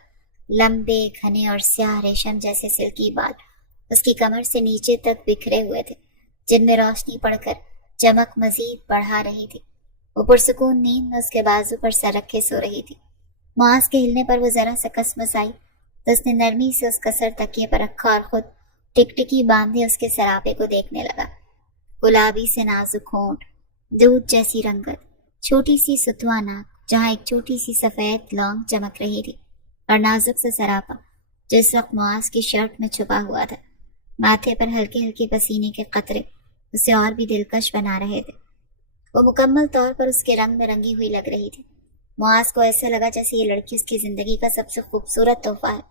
लंबे घने और स्याह रेशम जैसे सिल्की बाल उसकी कमर से नीचे तक बिखरे हुए थे, जिनमें रोशनी पड़कर चमक मजीद बढ़ा रही थी। वो पुरसुकून नींद में उसके बाजू पर सर रखे सो रही थी। मुआज के हिलने पर वो जरा सा कसमसाई तो उसने नरमी से उसका सर तकिए पर रखा और खुद टिकटिकी बांधे उसके सरापे को देखने लगा। गुलाबी से नाजुक होंठ, दूध जैसी रंगत, छोटी सी सुतवा नाक जहाँ एक छोटी सी सफेद लौंग चमक रही थी, और नाजुक सा सरापा जो इस वक्त मुआज की शर्ट में छुपा हुआ था। माथे पर हल्के हल्के पसीने के कतरे उसे और भी दिलकश बना रहे थे। वो मुकम्मल तौर पर उसके रंग में रंगी हुई लग रही थी। मुआज को ऐसा लगा जैसे ये लड़की उसकी जिंदगी का सबसे खूबसूरत तोहफा है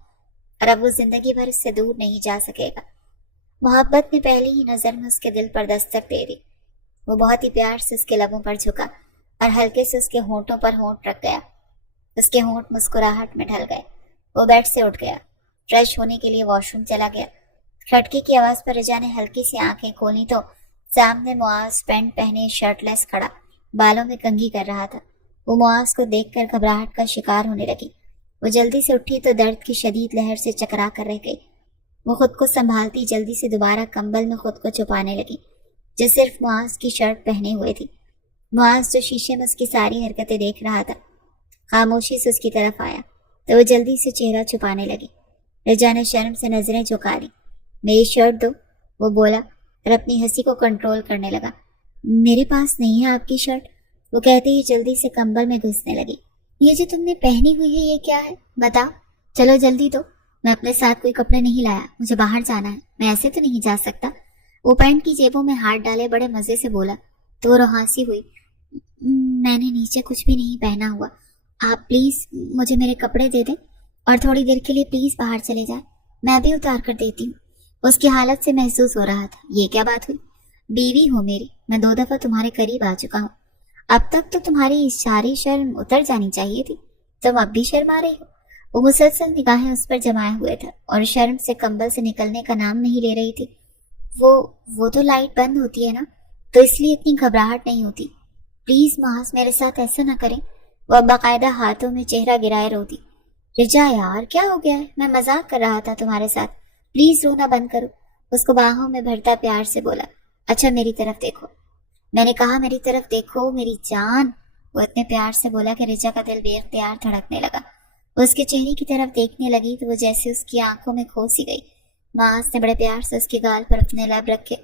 और अब वो जिंदगी भर इससे दूर नहीं जा सकेगा। मोहब्बत ने पहली ही नजर में उसके दिल पर दस्तक दे दी। वो बहुत ही प्यार से उसके लबों पर झुका और हल्के से उसके होंठों पर होंठ रख गया। उसके होंठ मुस्कुराहट में ढल गए। वो बेड से उठ गया, फ्रेश होने के लिए वॉशरूम चला गया। खटके की आवाज पर रिजा ने हल्की सी आंखें खोली तो सामने मुआज पैंट पहने शर्टलेस खड़ा बालों में कंघी कर रहा था। वो मुआज को देखकर घबराहट का शिकार होने लगी। वो जल्दी से उठी तो दर्द की शदीद लहर से चकरा कर रह गई। वो खुद को संभालती जल्दी से दोबारा कंबल में खुद को छुपाने लगी जो सिर्फ मुआज की शर्ट पहने हुए थी। मुआज जो शीशे में उसकी सारी हरकतें देख रहा था खामोशी से उसकी तरफ आया तो वो जल्दी से चेहरा छुपाने लगी। रिजा ने शर्म से नजरें झुका ली। मेरी शर्ट दो, वो बोला और अपनी हंसी को कंट्रोल करने लगा। मेरे पास नहीं है आपकी शर्ट, वो कहते ही जल्दी से कंबल में घुसने लगी। ये जो तुमने पहनी हुई है ये क्या है, बताओ। चलो जल्दी दो, मैं अपने साथ कोई कपड़े नहीं लाया, मुझे बाहर जाना है, मैं ऐसे तो नहीं जा सकता। वो पैंट की जेबों में हाथ डाले बड़े मजे से बोला तो वो रोहासी हुई। मैंने नीचे कुछ भी नहीं पहना हुआ, आप प्लीज मुझे मेरे कपड़े दे दें और थोड़ी देर के लिए प्लीज बाहर चले जाए, मैं भी उतार कर देती हूँ। उसकी हालत से महसूस हो रहा था ये क्या बात हुई। बीवी हो मेरी, मैं 2 दफा तुम्हारे करीब आ चुका हूँ, अब तक तो तुम्हारी सारी शर्म उतर जानी चाहिए थी, तुम अब भी शर्मा रही हो। वो मुसलसल निगाहें उस पर जमाए हुए था और शर्म से कंबल से निकलने का नाम नहीं ले रही थी। वो तो लाइट बंद होती है ना, तो इसलिए इतनी घबराहट नहीं होती। प्लीज मास मेरे साथ ऐसा ना करें। वह बाकायदा हाथों में चेहरा गिराए रोती। रिजा यार क्या हो गया है, मैं मजाक कर रहा था तुम्हारे साथ, प्लीज रोना बंद करो। उसको बाहों में भरता प्यार से बोला। अच्छा मेरी तरफ देखो, मैंने कहा मेरी तरफ देखो मेरी जान। वो इतने प्यार से बोला कि रिजा का दिल बेख्तियार धड़कने लगा। वो उसके चेहरे की तरफ देखने लगी तो वो जैसे उसकी आंखों में खो सी गई। मास ने बड़े प्यार से उसके गाल पर अपने लब रखे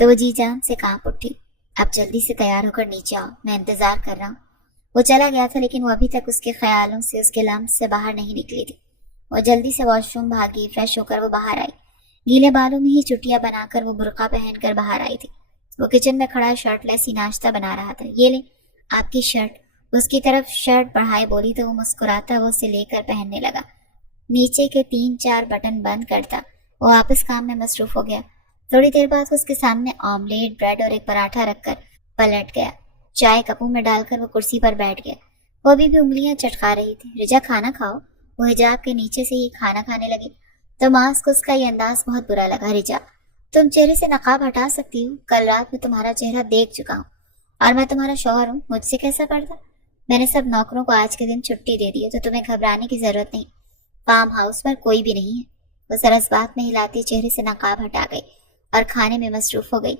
तो वो जी जान से कांप उठी। अब जल्दी से तैयार होकर नीचे आओ, मैं इंतजार कर रहा हूँ। वो चला गया था लेकिन वो अभी तक उसके ख्यालों से उसके लम्स से बाहर नहीं निकली थी। वो जल्दी से वॉशरूम भागी, फ्रेश होकर वो बाहर आई। गीले बालों में ही चुटियां बनाकर वो बुर्का पहनकर बाहर आई थी। वो किचन में खड़ा शर्टलेस ही नाश्ता बना रहा था। ये ले आपकी शर्ट। उसकी तरफ शर्ट बढ़ाए बोली तो वो मुस्कुराता वो उसे लेकर पहनने लगा। नीचे के 3-4 बटन बंद करता वो वापस काम में मसरूफ हो गया। थोड़ी देर बाद उसके सामने ऑमलेट, ब्रेड और एक पराठा रखकर पलट गया। चाय कपों में डालकर वो कुर्सी पर बैठ गया। वो अभी भी उंगलियां चटका रही थी। रिजा खाना खाओ। वो हिजाब के नीचे से ही खाना खाने लगी तो मास को उसका ये अंदाज बहुत बुरा लगा। रिजा तुम चेहरे से नकाब हटा सकती हो, कल रात में तुम्हारा चेहरा देख चुका हूँ और मैं तुम्हारा शौहर हूँ, मुझसे कैसा पड़ता। मैंने सब नौकरों को आज के दिन छुट्टी दे दी है तो तुम्हें घबराने की जरूरत नहीं। फार्म हाउस पर कोई भी नहीं है। वो सरस बात में हिलाते चेहरे से नकाब हटा गई और खाने में मसरूफ हो गई।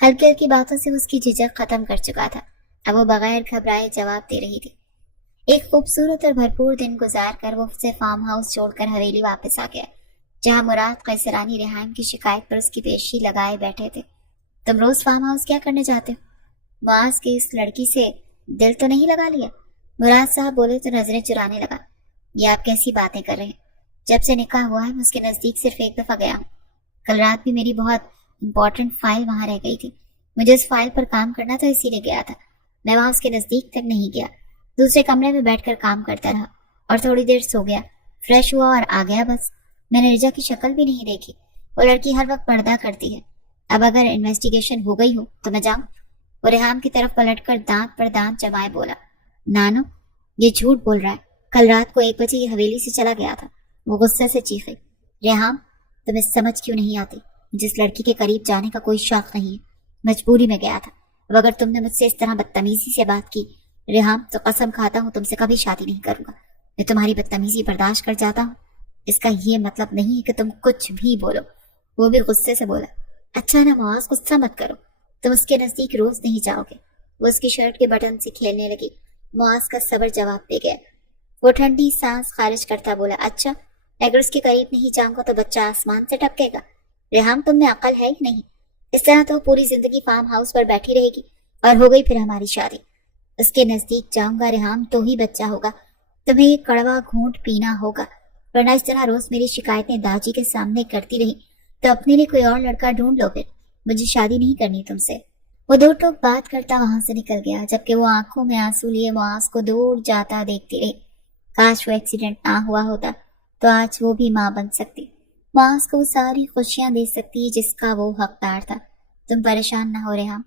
हल्की हल्की बातों से उसकी झिझक खत्म कर चुका था। अब वो बगैर घबराए जवाब दे रही थी। एक खूबसूरत और भरपूर दिन गुजार कर वो उसे फार्म हाउस छोड़कर हवेली वापस आ गया जहाँ मुराद कैसरानी रेहान की शिकायत पर उसकी पेशी लगाए बैठे थे। तुम रोज फार्म हाउस क्या करने जाते हो? मुआज की इस लड़की से दिल तो नहीं लगा लिया? मुराद साहब बोले तो नजरें चुराने लगा। ये आप कैसी बातें कर रहे हैं? जब से निकाह हुआ है मैं उसके नजदीक सिर्फ एक दफा गया हूँ। कल रात भी मेरी बहुत इंपॉर्टेंट फाइल वहां रह गई थी, मुझे उस फाइल पर काम करना था इसीलिए गया था। मैं वहां उसके नजदीक तक नहीं गया, दूसरे कमरे में बैठकर काम करता रहा और थोड़ी देर सो गया, फ्रेश हुआ और आ गया बस। मैंने रिजा की शक्ल भी नहीं देखी। वो लड़की हर वक्त पर्दा करती है। अब अगर इन्वेस्टिगेशन हो गई हो तो मैं जाऊं? वो रेहाम की तरफ पलटकर दांत पर दांत जमाए बोला। नानो ये झूठ बोल रहा है, कल रात को 1 बजे ये हवेली से चला गया था। वो गुस्से से चीखे। रेहाम तुम्हें समझ क्यों नहीं आती? जिस लड़की के करीब जाने का कोई शौक नहीं है, मजबूरी में गया था। अब अगर तुमने मुझसे इस तरह बदतमीजी से बात की रेहाम तो कसम खाता हूँ तुमसे कभी शादी नहीं करूंगा। मैं तुम्हारी बदतमीजी बर्दाश्त कर जाता हूँ, इसका ये मतलब नहीं है कि तुम कुछ भी बोलो। वो भी गुस्से से बोला। अच्छा ना मुआज गुस्सा मत करो, तुम उसके नजदीक रोज नहीं जाओगे। वो उसकी शर्ट के बटन से खेलने लगी। मुआज का सब्र जवाब दे गया। वो ठंडी सांस खारिज करता बोला। अच्छा अगर उसके करीब नहीं जाऊंगा तो बच्चा आसमान से टपकेगा। रेहाम तुम में अकल है ही नहीं? इस तरह तो पूरी जिंदगी फार्म हाउस पर बैठी रहेगी और हो गई फिर हमारी शादी। उसके नजदीक जाऊंगा रेहाम तो ही बच्चा होगा, तुम्हें ये कड़वा घूंट पीना होगा, वरना इस तरह रोज मेरी शिकायतें दाजी के सामने करती रही तो अपने लिए कोई और लड़का ढूंढ लो। फिर मुझे शादी नहीं करनी तुमसे। وہ دو ٹوک بات کرتا وہاں سے نکل گیا، جبکہ وہ آنکھوں میں آنسو لیے معاذ کو دور جاتا دیکھتی رہی۔ کاش وہ ایکسیڈنٹ نہ ہوا ہوتا تو آج وہ بھی ماں بن سکتی، معاذ کو وہ ساری خوشیاں دے سکتی جس کا وہ حقدار تھا۔ تم پریشان نہ ہو ریحام،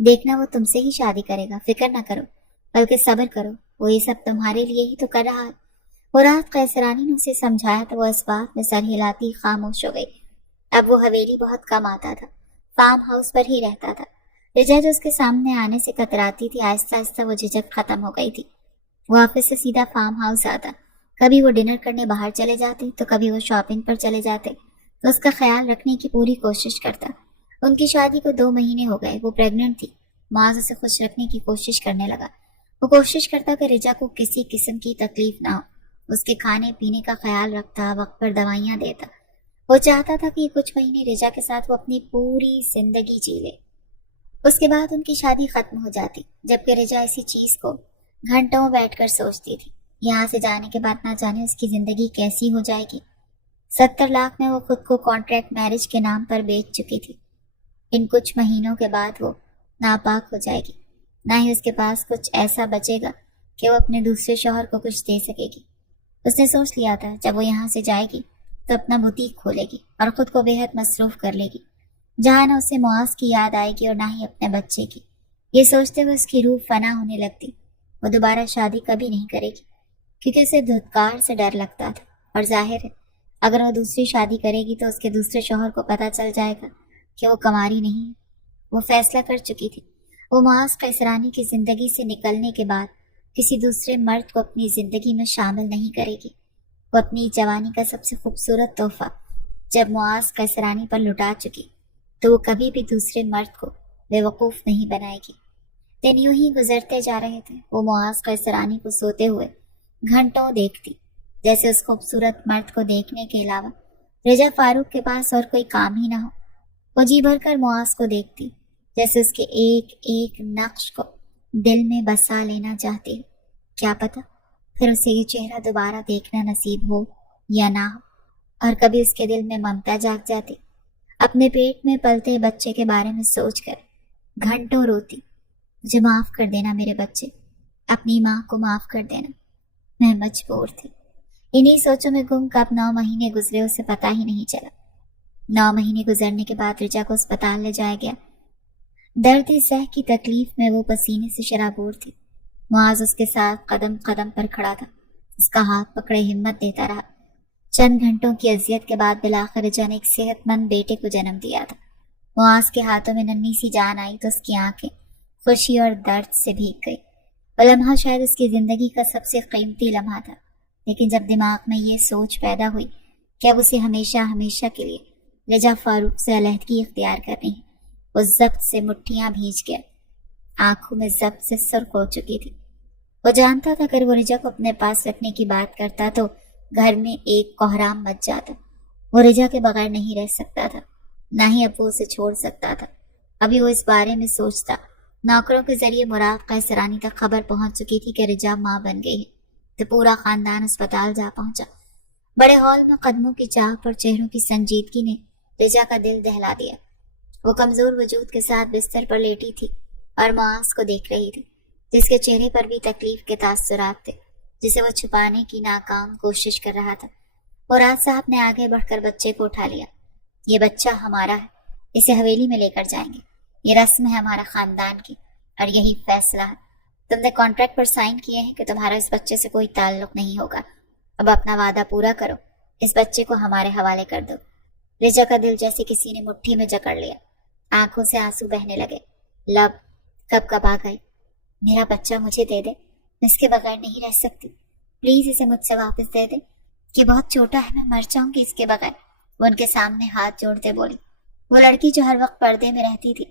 دیکھنا وہ تم سے ہی شادی کرے گا، فکر نہ کرو، بلکہ صبر کرو، وہ یہ سب تمہارے لیے ہی تو کر رہا ہے۔ مراد قیصرانی نے اسے سمجھایا تو وہ اس بات میں سر ہلاتی خاموش ہو گئی۔ اب وہ حویلی بہت کم آتا تھا، فارم ہاؤس پر ہی رہتا تھا۔ رجا جو اس کے سامنے آنے سے کتراتی تھی، آہستہ آہستہ وہ جھجک ختم ہو گئی تھی۔ وہ آفس سے سیدھا فارم ہاؤس آتا، کبھی وہ ڈنر کرنے باہر چلے جاتے تو کبھی وہ شاپنگ پر چلے جاتے تو اس کا خیال رکھنے کی پوری کوشش کرتا۔ ان کی شادی کو 2 مہینے ہو گئے، وہ پریگننٹ تھی۔ معاذ اسے خوش رکھنے کی کوشش کرنے لگا۔ وہ کوشش کرتا کہ رجا کو کسی قسم کی تکلیف نہ ہو، اس کے کھانے پینے کا خیال رکھتا، وقت پر دوائیاں دیتا۔ وہ چاہتا تھا کہ یہ کچھ مہینے رجا کے ساتھ وہ اپنی پوری زندگی جی لے، اس کے بعد ان کی شادی ختم ہو جاتی، جبکہ رجا اسی چیز کو گھنٹوں بیٹھ کر سوچتی تھی۔ یہاں سے جانے کے بعد نہ جانے اس کی زندگی کیسی ہو جائے گی۔ 70 لاکھ میں وہ خود کو کانٹریکٹ میرج کے نام پر بیچ چکی تھی۔ ان کچھ مہینوں کے بعد وہ ناپاک ہو جائے گی، نہ ہی اس کے پاس کچھ ایسا بچے گا کہ وہ اپنے دوسرے شوہر کو کچھ دے سکے گی۔ اس نے سوچ لیا تھا جب وہ یہاں سے جائے گی تو اپنا بوتیک کھولے گی اور خود کو بے حد مصروف کر لے گی، جہاں نہ اسے معاذ کی یاد آئے گی اور نہ ہی اپنے بچے کی۔ یہ سوچتے ہوئے اس کی روح فنا ہونے لگتی۔ وہ دوبارہ شادی کبھی نہیں کرے گی، کیونکہ اسے دھتکار سے ڈر لگتا تھا، اور ظاہر ہے اگر وہ دوسری شادی کرے گی تو اس کے دوسرے شوہر کو پتہ چل جائے گا کہ وہ کنواری نہیں ہے۔ وہ فیصلہ کر چکی تھی، وہ معاذ قیصرانی کی زندگی سے نکلنے کے بعد کسی دوسرے مرد کو اپنی زندگی میں شامل نہیں کرے گی۔ وہ اپنی جوانی کا سب سے خوبصورت تحفہ جب معاذ قیصرانی پر لٹا چکی تو وہ کبھی بھی دوسرے مرد کو بے وقوف نہیں بنائے گی۔ دن یوں ہی گزرتے جا رہے تھے۔ وہ معاذ قیصرانی کو سوتے ہوئے گھنٹوں دیکھتی، جیسے اس خوبصورت مرد کو دیکھنے کے علاوہ رجا فاروق کے پاس اور کوئی کام ہی نہ ہو۔ وہ جی بھر کر معاذ کو دیکھتی، جیسے اس کے ایک ایک نقش کو دل میں بسا لینا چاہتی ہے۔ کیا پتہ پھر اسے یہ چہرہ دوبارہ دیکھنا نصیب ہو یا نہ ہو، اور کبھی اس کے دل میں ممتا جاگ جاتی۔ اپنے پیٹ میں پلتے بچے کے بارے میں سوچ کر گھنٹوں روتی، مجھے معاف کر دینا میرے بچے، اپنی ماں کو معاف کر دینا، میں مجبور تھی۔ انہی سوچوں میں گم کب 9 مہینے گزرے اسے پتہ ہی نہیں چلا۔ 9 مہینے گزرنے کے بعد رجا کو اسپتال لے جایا گیا۔ درد سہ کی تکلیف میں وہ پسینے سے شرابور تھی۔ معاذ اس کے ساتھ قدم قدم پر کھڑا تھا، اس کا ہاتھ پکڑے ہمت دیتا رہا۔ چند گھنٹوں کی اذیت کے بعد بالآخر رجا نے ایک صحت مند بیٹے کو جنم دیا تھا۔ معاذ کے ہاتھوں میں ننھی سی جان آئی تو اس کی آنکھیں خوشی اور درد سے بھیگ گئی۔ وہ لمحہ شاید اس کی زندگی کا سب سے قیمتی لمحہ تھا، لیکن جب دماغ میں یہ سوچ پیدا ہوئی کہ اب اسے ہمیشہ ہمیشہ کے لیے رجا فاروق سے علیحدگی اختیار کرنی ہے، وہ ضبط سے مٹھیاں بھیج گیا، آنکھوں میں ضبط سے سرخ ہو چکی تھی۔ وہ جانتا تھا اگر وہ رجا کو اپنے پاس رکھنے کی بات کرتا تو گھر میں ایک کوہرام مچ جاتا۔ وہ رجا کے بغیر نہیں رہ سکتا تھا، نہ ہی اب وہ اسے چھوڑ سکتا تھا۔ ابھی وہ اس بارے میں سوچتا، نوکروں کے ذریعے مراد قیصرانی تک خبر پہنچ چکی تھی کہ رجا ماں بن گئی ہے، تو پورا خاندان اسپتال جا پہنچا۔ بڑے ہال میں قدموں کی چاہت اور چہروں کی سنجیدگی نے رجا کا دل دہلا دیا۔ وہ کمزور وجود کے ساتھ بستر پر لیٹی تھی اور معاذ کو دیکھ رہی تھی، جس کے چہرے پر بھی تکلیف کے تاثرات تھے، جسے وہ چھپانے کی ناکام کوشش کر رہا تھا۔ مراد صاحب نے آگے بڑھ کر بچے کو اٹھا لیا۔ یہ بچہ ہمارا ہے، اسے حویلی میں لے کر جائیں گے، یہ رسم ہے ہمارا خاندان کی، اور یہی فیصلہ ہے۔ تم نے کانٹریکٹ پر سائن کیے ہیں کہ تمہارا اس بچے سے کوئی تعلق نہیں ہوگا۔ اب اپنا وعدہ پورا کرو، اس بچے کو ہمارے حوالے کر دو۔ رجا کا دل جیسے کسی نے مٹھی میں جکڑ لیا، آنکھوں سے آنسو بہنے لگے، لب کب کب آ گئے۔ میرا بچہ مجھے دے دے، میں اس کے بغیر نہیں رہ سکتی، پلیز اسے مجھ سے واپس دے دے، یہ بہت چھوٹا ہے، میں مر جاؤں گی اس کے بغیر۔ وہ ان کے سامنے ہاتھ جوڑتے بولی۔ وہ لڑکی جو ہر وقت پردے میں رہتی تھی،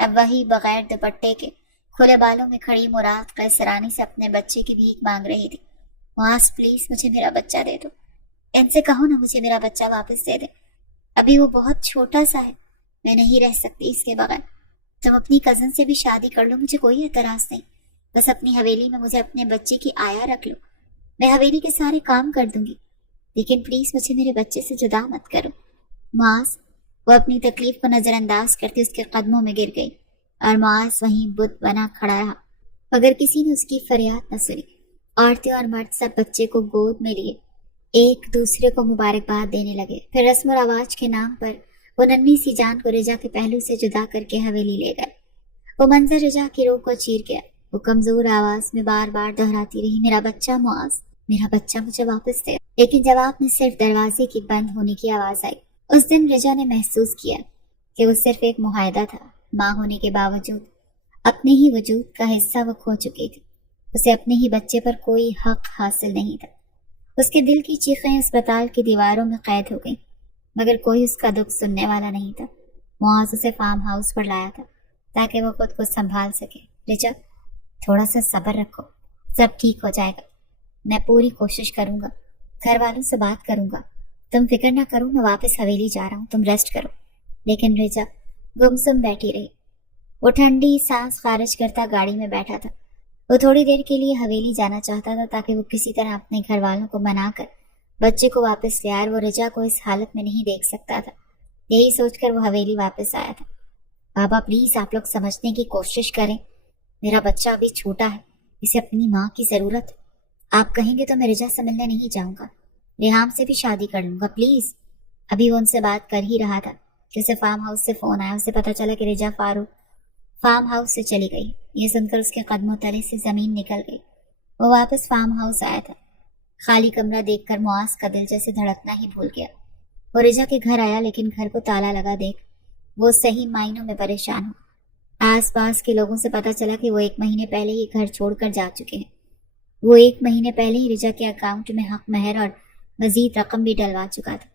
اب وہی بغیر دوپٹے کے کھلے بالوں میں کھڑی مراد قیصرانی سے اپنے بچے کی بھیک مانگ رہی تھی۔ معاذ پلیز مجھے میرا بچہ دے دو، ان سے کہو نا مجھے میرا بچہ واپس دے دے، ابھی وہ بہت چھوٹا سا ہے، میں نہیں رہ سکتی اس کے بغیر۔ تم اپنی کزن سے بھی شادی کر لو، مجھے کوئی اعتراض نہیں، بس اپنی حویلی میں مجھے اپنے بچے کی آیا رکھ لو، میں حویلی کے سارے کام کر دوں گی، لیکن پلیز مجھے میرے بچے سے جدا مت کرو۔ معاذ، وہ اپنی تکلیف کو نظر انداز کرتی اس کے قدموں میں گر گئی۔ اور معاذ وہیں بت بنا کھڑا رہا، مگر کسی نے اس کی فریاد نہ سنی۔ عورتیں اور مرد سب بچے کو گود میں لیے ایک دوسرے کو مبارکباد دینے لگے۔ پھر رسم و رواج کے نام پر وہ ننھی سی جان کو رجا کے پہلو سے جدا کر کے حویلی لے گئے۔ وہ منظر رجا کی روح کو چیر گیا۔ وہ کمزور آواز میں بار بار دہراتی رہی، میرا بچہ معاذ، میرا بچہ مجھے واپس دے۔ لیکن جواب میں صرف دروازے کی بند ہونے کی آواز آئی۔ اس دن رجا نے محسوس کیا کہ وہ صرف ایک معاہدہ تھا۔ ماں ہونے کے باوجود اپنے ہی وجود کا حصہ وہ کھو چکی تھی۔ اسے اپنے ہی بچے پر کوئی حق حاصل نہیں تھا۔ اس کے دل کی چیخیں اسپتال کی دیواروں میں قید ہو گئیں، مگر کوئی اس کا دکھ سننے والا نہیں تھا۔ معاذ اسے فارم ہاؤس پر لایا تھا تاکہ وہ خود کو سنبھال سکے۔ رجا، تھوڑا سا صبر رکھو، سب ٹھیک ہو جائے گا۔ میں پوری کوشش کروں گا، گھر والوں سے بات کروں گا۔ تم فکر نہ کرو، میں واپس حویلی جا رہا ہوں، تم ریسٹ کرو۔ لیکن رجا گمسم بیٹھی رہی۔ وہ ٹھنڈی سانس خارج کرتا گاڑی میں بیٹھا تھا۔ وہ تھوڑی دیر کے لیے حویلی جانا چاہتا تھا تاکہ وہ کسی طرح اپنے گھر والوں کو منا کر بچے کو واپس لے آئے۔ وہ رجا کو اس حالت میں نہیں دیکھ سکتا تھا۔ یہی سوچ کر وہ حویلی واپس آیا تھا۔ بابا پلیز آپ لوگ سمجھنے کی کوشش کریں، میرا بچہ ابھی چھوٹا ہے، اسے اپنی ماں کی ضرورت ہے۔ آپ کہیں گے تو میں رجا سے ملنے نہیں جاؤں گا، ریحام سے بھی شادی کر لوں گا، پلیز۔ ابھی وہ ان سے بات کر ہی رہا تھا کہ اسے فارم ہاؤس سے فون آیا۔ اسے پتا چلا کہ رجا فاروق فارم ہاؤس سے چلی گئی۔ یہ سن کر اس کے قدموں تلے سے زمین نکل گئی۔ وہ واپس فارم ہاؤس آیا تھا۔ خالی کمرہ دیکھ کر معاذ کا دل جیسے دھڑکنا ہی بھول گیا۔ وہ رجا کے گھر آیا، لیکن گھر کو تالا لگا دیکھ وہ صحیح معنوں میں پریشان ہو۔ آس پاس کے لوگوں سے پتا چلا کہ وہ 1 مہینے پہلے ہی گھر چھوڑ کر جا چکے ہیں۔ وہ 1 مہینے پہلے ہی رجا کے اکاؤنٹ میں حق مہر اور مزید رقم بھی ڈلوا چکا تھا۔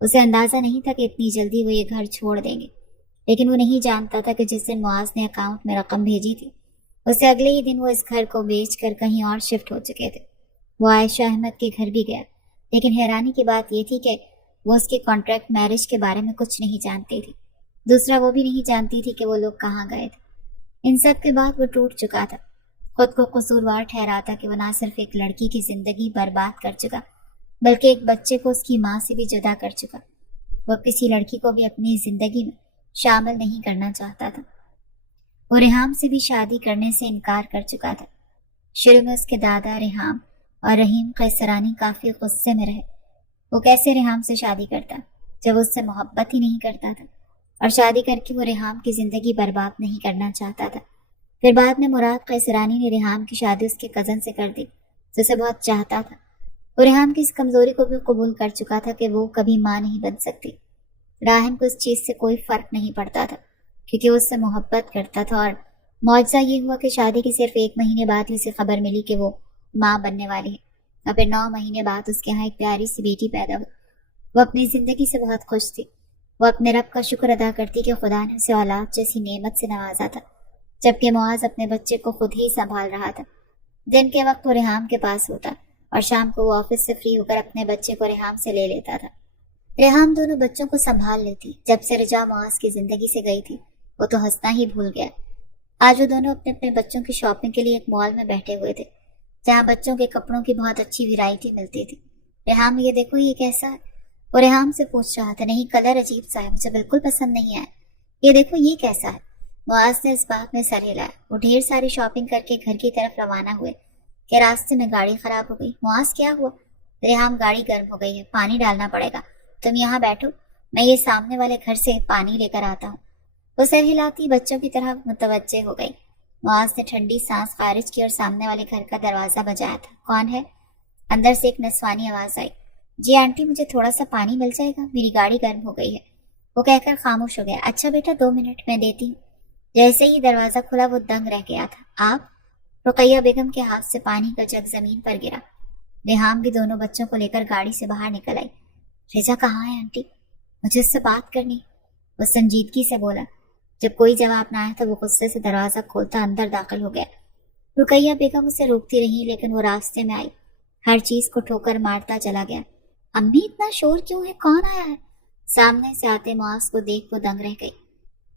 اسے اندازہ نہیں تھا کہ اتنی جلدی وہ یہ گھر چھوڑ دیں گے، لیکن وہ نہیں جانتا تھا کہ جس دن معاذ نے اکاؤنٹ میں رقم بھیجی تھی، اسے اگلے ہی دن وہ اس گھر کو بیچ کر کہیں اور شفٹ ہو چکے تھے۔ وہ عائشہ احمد کے گھر بھی گیا، لیکن حیرانی کی بات یہ تھی کہ وہ اس کے کانٹریکٹ میرج کے بارے میں کچھ نہیں جانتی تھی۔ دوسرا وہ بھی نہیں جانتی تھی کہ وہ لوگ کہاں گئے تھے۔ ان سب کے بعد وہ ٹوٹ چکا تھا۔ خود کو قصوروار ٹھہراتا کہ وہ نہ صرف ایک لڑکی کی زندگی برباد کر چکا، بلکہ ایک بچے کو اس کی ماں سے بھی جدا کر چکا۔ وہ کسی لڑکی کو بھی اپنی زندگی میں شامل نہیں کرنا چاہتا تھا۔ وہ ریحام سے بھی شادی کرنے سے انکار کر چکا تھا۔ شروع میں اس کے دادا ریحام اور رحیم قیصرانی کافی غصے میں رہے۔ وہ کیسے ریحام سے شادی کرتا جب وہ اس سے محبت ہی نہیں کرتا تھا، اور شادی کر کے وہ ریحام کی زندگی برباد نہیں کرنا چاہتا تھا۔ پھر بعد میں مراد قیصرانی نے ریحام کی شادی اس کے کزن سے کر دی، جسے بہت چاہتا تھا۔ وہ ریحام کی اس کمزوری کو بھی قبول کر چکا تھا کہ وہ کبھی ماں نہیں بن سکتی۔ راہم کو اس چیز سے کوئی فرق نہیں پڑتا تھا، کیونکہ وہ اس سے محبت کرتا تھا، اور معجزہ یہ ہوا کہ شادی کے صرف 1 مہینے بعد اسے خبر ملی کہ وہ ماں بننے والی ہے، اور پھر 9 مہینے بعد اس کے ہاں ایک پیاری سی بیٹی پیدا ہوئی۔ وہ اپنی زندگی سے بہت خوش تھی۔ وہ اپنے رب کا شکر ادا کرتی کہ خدا نے اسے اولاد جیسی نعمت سے نوازا تھا، جبکہ معاذ اپنے بچے کو خود ہی سنبھال رہا تھا۔ دن کے وقت وہ ریحام کے پاس ہوتا، اور شام کو وہ آفس سے فری ہو کر اپنے بچے کو ریحام سے لے لیتا تھا۔ ریحام دونوں بچوں کو سنبھال لیتی۔ جب سے رجا معاذ کی زندگی سے گئی تھی، وہ تو ہنسنا ہی بھول گیا۔ آج وہ دونوں اپنے اپنے بچوں کی شاپنگ کے لیے ایک مال میں بیٹھے ہوئے تھے، جہاں بچوں کے کپڑوں کی بہت اچھی ویرائٹی ملتی تھی۔ ریحام، یہ دیکھو یہ کیسا ہے؟ وہ ریحام سے پوچھ رہا تھا۔ نہیں، کلر عجیب سا ہے، مجھے بالکل پسند نہیں آیا۔ یہ دیکھو یہ کیسا ہے؟ معاذ نے اس بات میں سر ہلایا۔ وہ ڈھیر ساری شاپنگ کر کے گھر کی طرف روانہ ہوئے کہ راستے میں گاڑی خراب ہو گئی۔ معاذ، کیا ہوا؟ ریحام، گاڑی گرم ہو گئی ہے، پانی ڈالنا پڑے گا، تم یہاں بیٹھو، میں یہ سامنے والے گھر سے پانی لے کر آتا ہوں۔ وہ سر ہلاتی بچوں کی طرح متوجہ ہو گئی۔ معاذ نے ٹھنڈی سانس خارج کی اور سامنے والے گھر کا دروازہ بجایا تھا۔ کون ہے؟ اندر سے ایک نسوانی آواز آئی۔ جی آنٹی، مجھے تھوڑا سا پانی مل جائے گا، میری گاڑی گرم ہو گئی ہے۔ وہ کہہ کر خاموش ہو گیا۔ اچھا بیٹا، 2 منٹ میں دیتی ہوں۔ جیسے ہی دروازہ کھلا وہ دنگ رہ گیا تھا۔ آپ؟ رقیہ بیگم کے ہاتھ سے پانی کا جگ زمین پر گرا۔ ریحام بھی دونوں بچوں کو لے کر گاڑی سے باہر نکل آئی۔ رجا کہاں ہے آنٹی؟ مجھے اس سے بات کرنی، وہ سنجیدگی سے بولا۔ جب کوئی جواب نہ آیا تو وہ غصے سے دروازہ کھولتا اندر داخل ہو گیا۔ رقیہ بیگم اسے روکتی رہی، لیکن وہ راستے میں آئی، ہر چیز کو ٹھوکر مارتا چلا گیا۔ امی، اتنا شور کیوں ہے؟ کون آیا ہے؟ سامنے سے آتے معاذ کو دیکھ وہ دنگ رہ گئی۔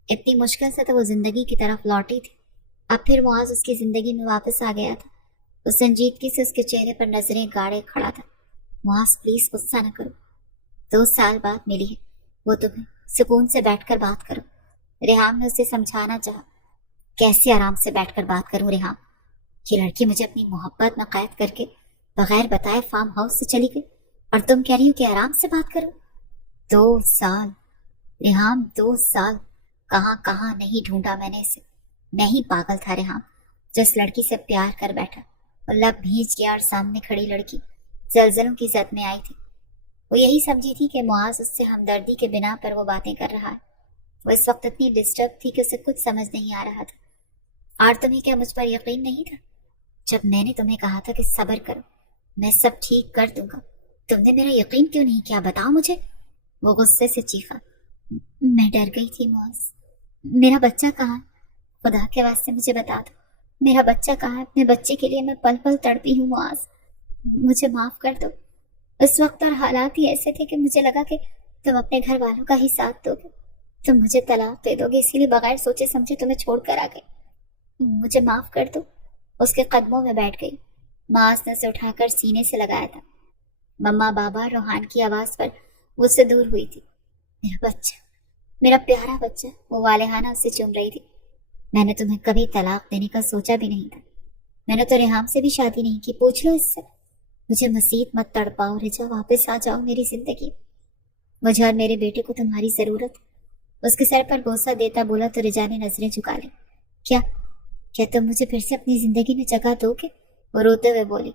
اتنی مشکل سے تو وہ زندگی کی طرف لوٹی تھی، اب پھر معاذ اس کی زندگی میں واپس آ گیا تھا۔ اس سنجیدگی سے اس کے چہرے پر نظریں گاڑے کھڑا تھا۔ معاذ پلیز غصہ نہ کرو، 2 سال بعد ملی ہے وہ تمہیں، سکون سے بیٹھ کر بات کرو۔ ریحام نے اسے سمجھانا چاہا، कैसे आराम से बैठकर बात करूं रेहान? ये लड़की मुझे अपनी मोहब्बत में कैद करके बगैर बताए फार्म हाउस से चली गई और तुम कह रही हो कि आराम से बात करो? 2 साल रेहान, 2 साल कहाँ कहाँ नहीं ढूंढा मैंने इसे। मैं ही पागल था रेहान, जिस लड़की से प्यार कर बैठा और लब भींच गया और सामने खड़ी लड़की जलजलों की जद में आई थी। वो यही समझी थी कि मुआज उससे हमदर्दी के बिना पर वो बातें कर रहा है। वो इस वक्त इतनी डिस्टर्ब थी कि उसे कुछ समझ नहीं आ रहा था। और तुम्हें क्या मुझ पर यकीन नहीं था? जब मैंने तुम्हें कहा था कि सब्र करो, मैं सब ठीक कर दूंगा, तुमने मेरा यकीन क्यों नहीं किया? बताओ मुझे। वो गुस्से से चीखा। मैं डर गई थी मुआज। मेरा बच्चा कहाँ है? खुदा के वास्ते मुझे बता दो, मेरा बच्चा कहाँ है? अपने बच्चे के लिए मैं पल पल तड़पी हूँ मुआज, मुझे माफ कर दो। उस वक्त और हालात ही ऐसे थे कि मुझे लगा कि तुम अपने घर वालों का ही साथ दोगे, तुम मुझे तलाक दे दोगे, इसीलिए बगैर सोचे समझे तुम्हें छोड़कर आ गई। मुझे माफ कर दो। उसके कदमों में बैठ गई। मास ने उसे उठाकर सीने से लगाया था। मम्मा बाबा रोहान की आवाज पर वो उससे दूर हुई थी। मेरा बच्चा, मेरा प्यारा बच्चा, वो वालेहाना उसे चूम रही थी। मैंने तुम्हें कभी तलाक देने का सोचा भी नहीं था। मैंने तो रेहाम से भी शादी नहीं की, पूछ लो इससे। मुझे मसीद मत तड़पाओ रिजा, वापस आ जाओ मेरी जिंदगी। मुझे और मेरे बेटे को तुम्हारी जरूरत है। उसके सर पर बोसा देता बोला तो रिजा ने नजरें झुका ली। क्या क्या तुम मुझे फिर से अपनी जिंदगी में जगह दोगे? वो रोते हुए बोली।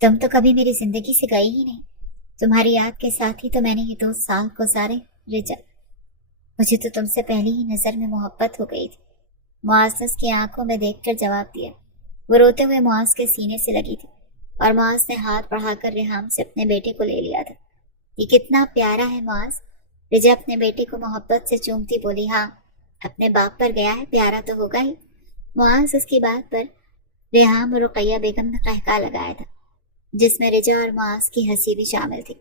तुम तो कभी मेरी जिंदगी से गई ही नहीं। तुम्हारी याद के साथ ही तो मैंने ये 2 साल गुजारे रिजा। मुझे तो तुमसे पहली ही नजर में मोहब्बत हो गई थी। मुआज ने उसकी आंखों में देखकर जवाब दिया। वो रोते हुए मुआज के सीने से लगी थी और मुआज ने हाथ बढ़ाकर रेहाम से अपने बेटे को ले लिया था। ये कितना प्यारा है मुआज। रिजा अपने बेटे को मोहब्बत से चूमती बोली। हाँ, अपने बाप पर गया है, प्यारा तो होगा ही। मुआज उसकी बात पर रेहाम और रुकैया बेगम ने कहका लगाया था, जिसमें रिजा और मुआज की हंसी भी शामिल थी।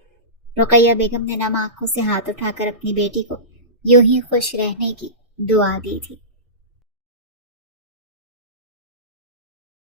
रुकैया बेगम ने नम आंखों से हाथ उठाकर अपनी बेटी को यूं ही खुश रहने की दुआ दी थी।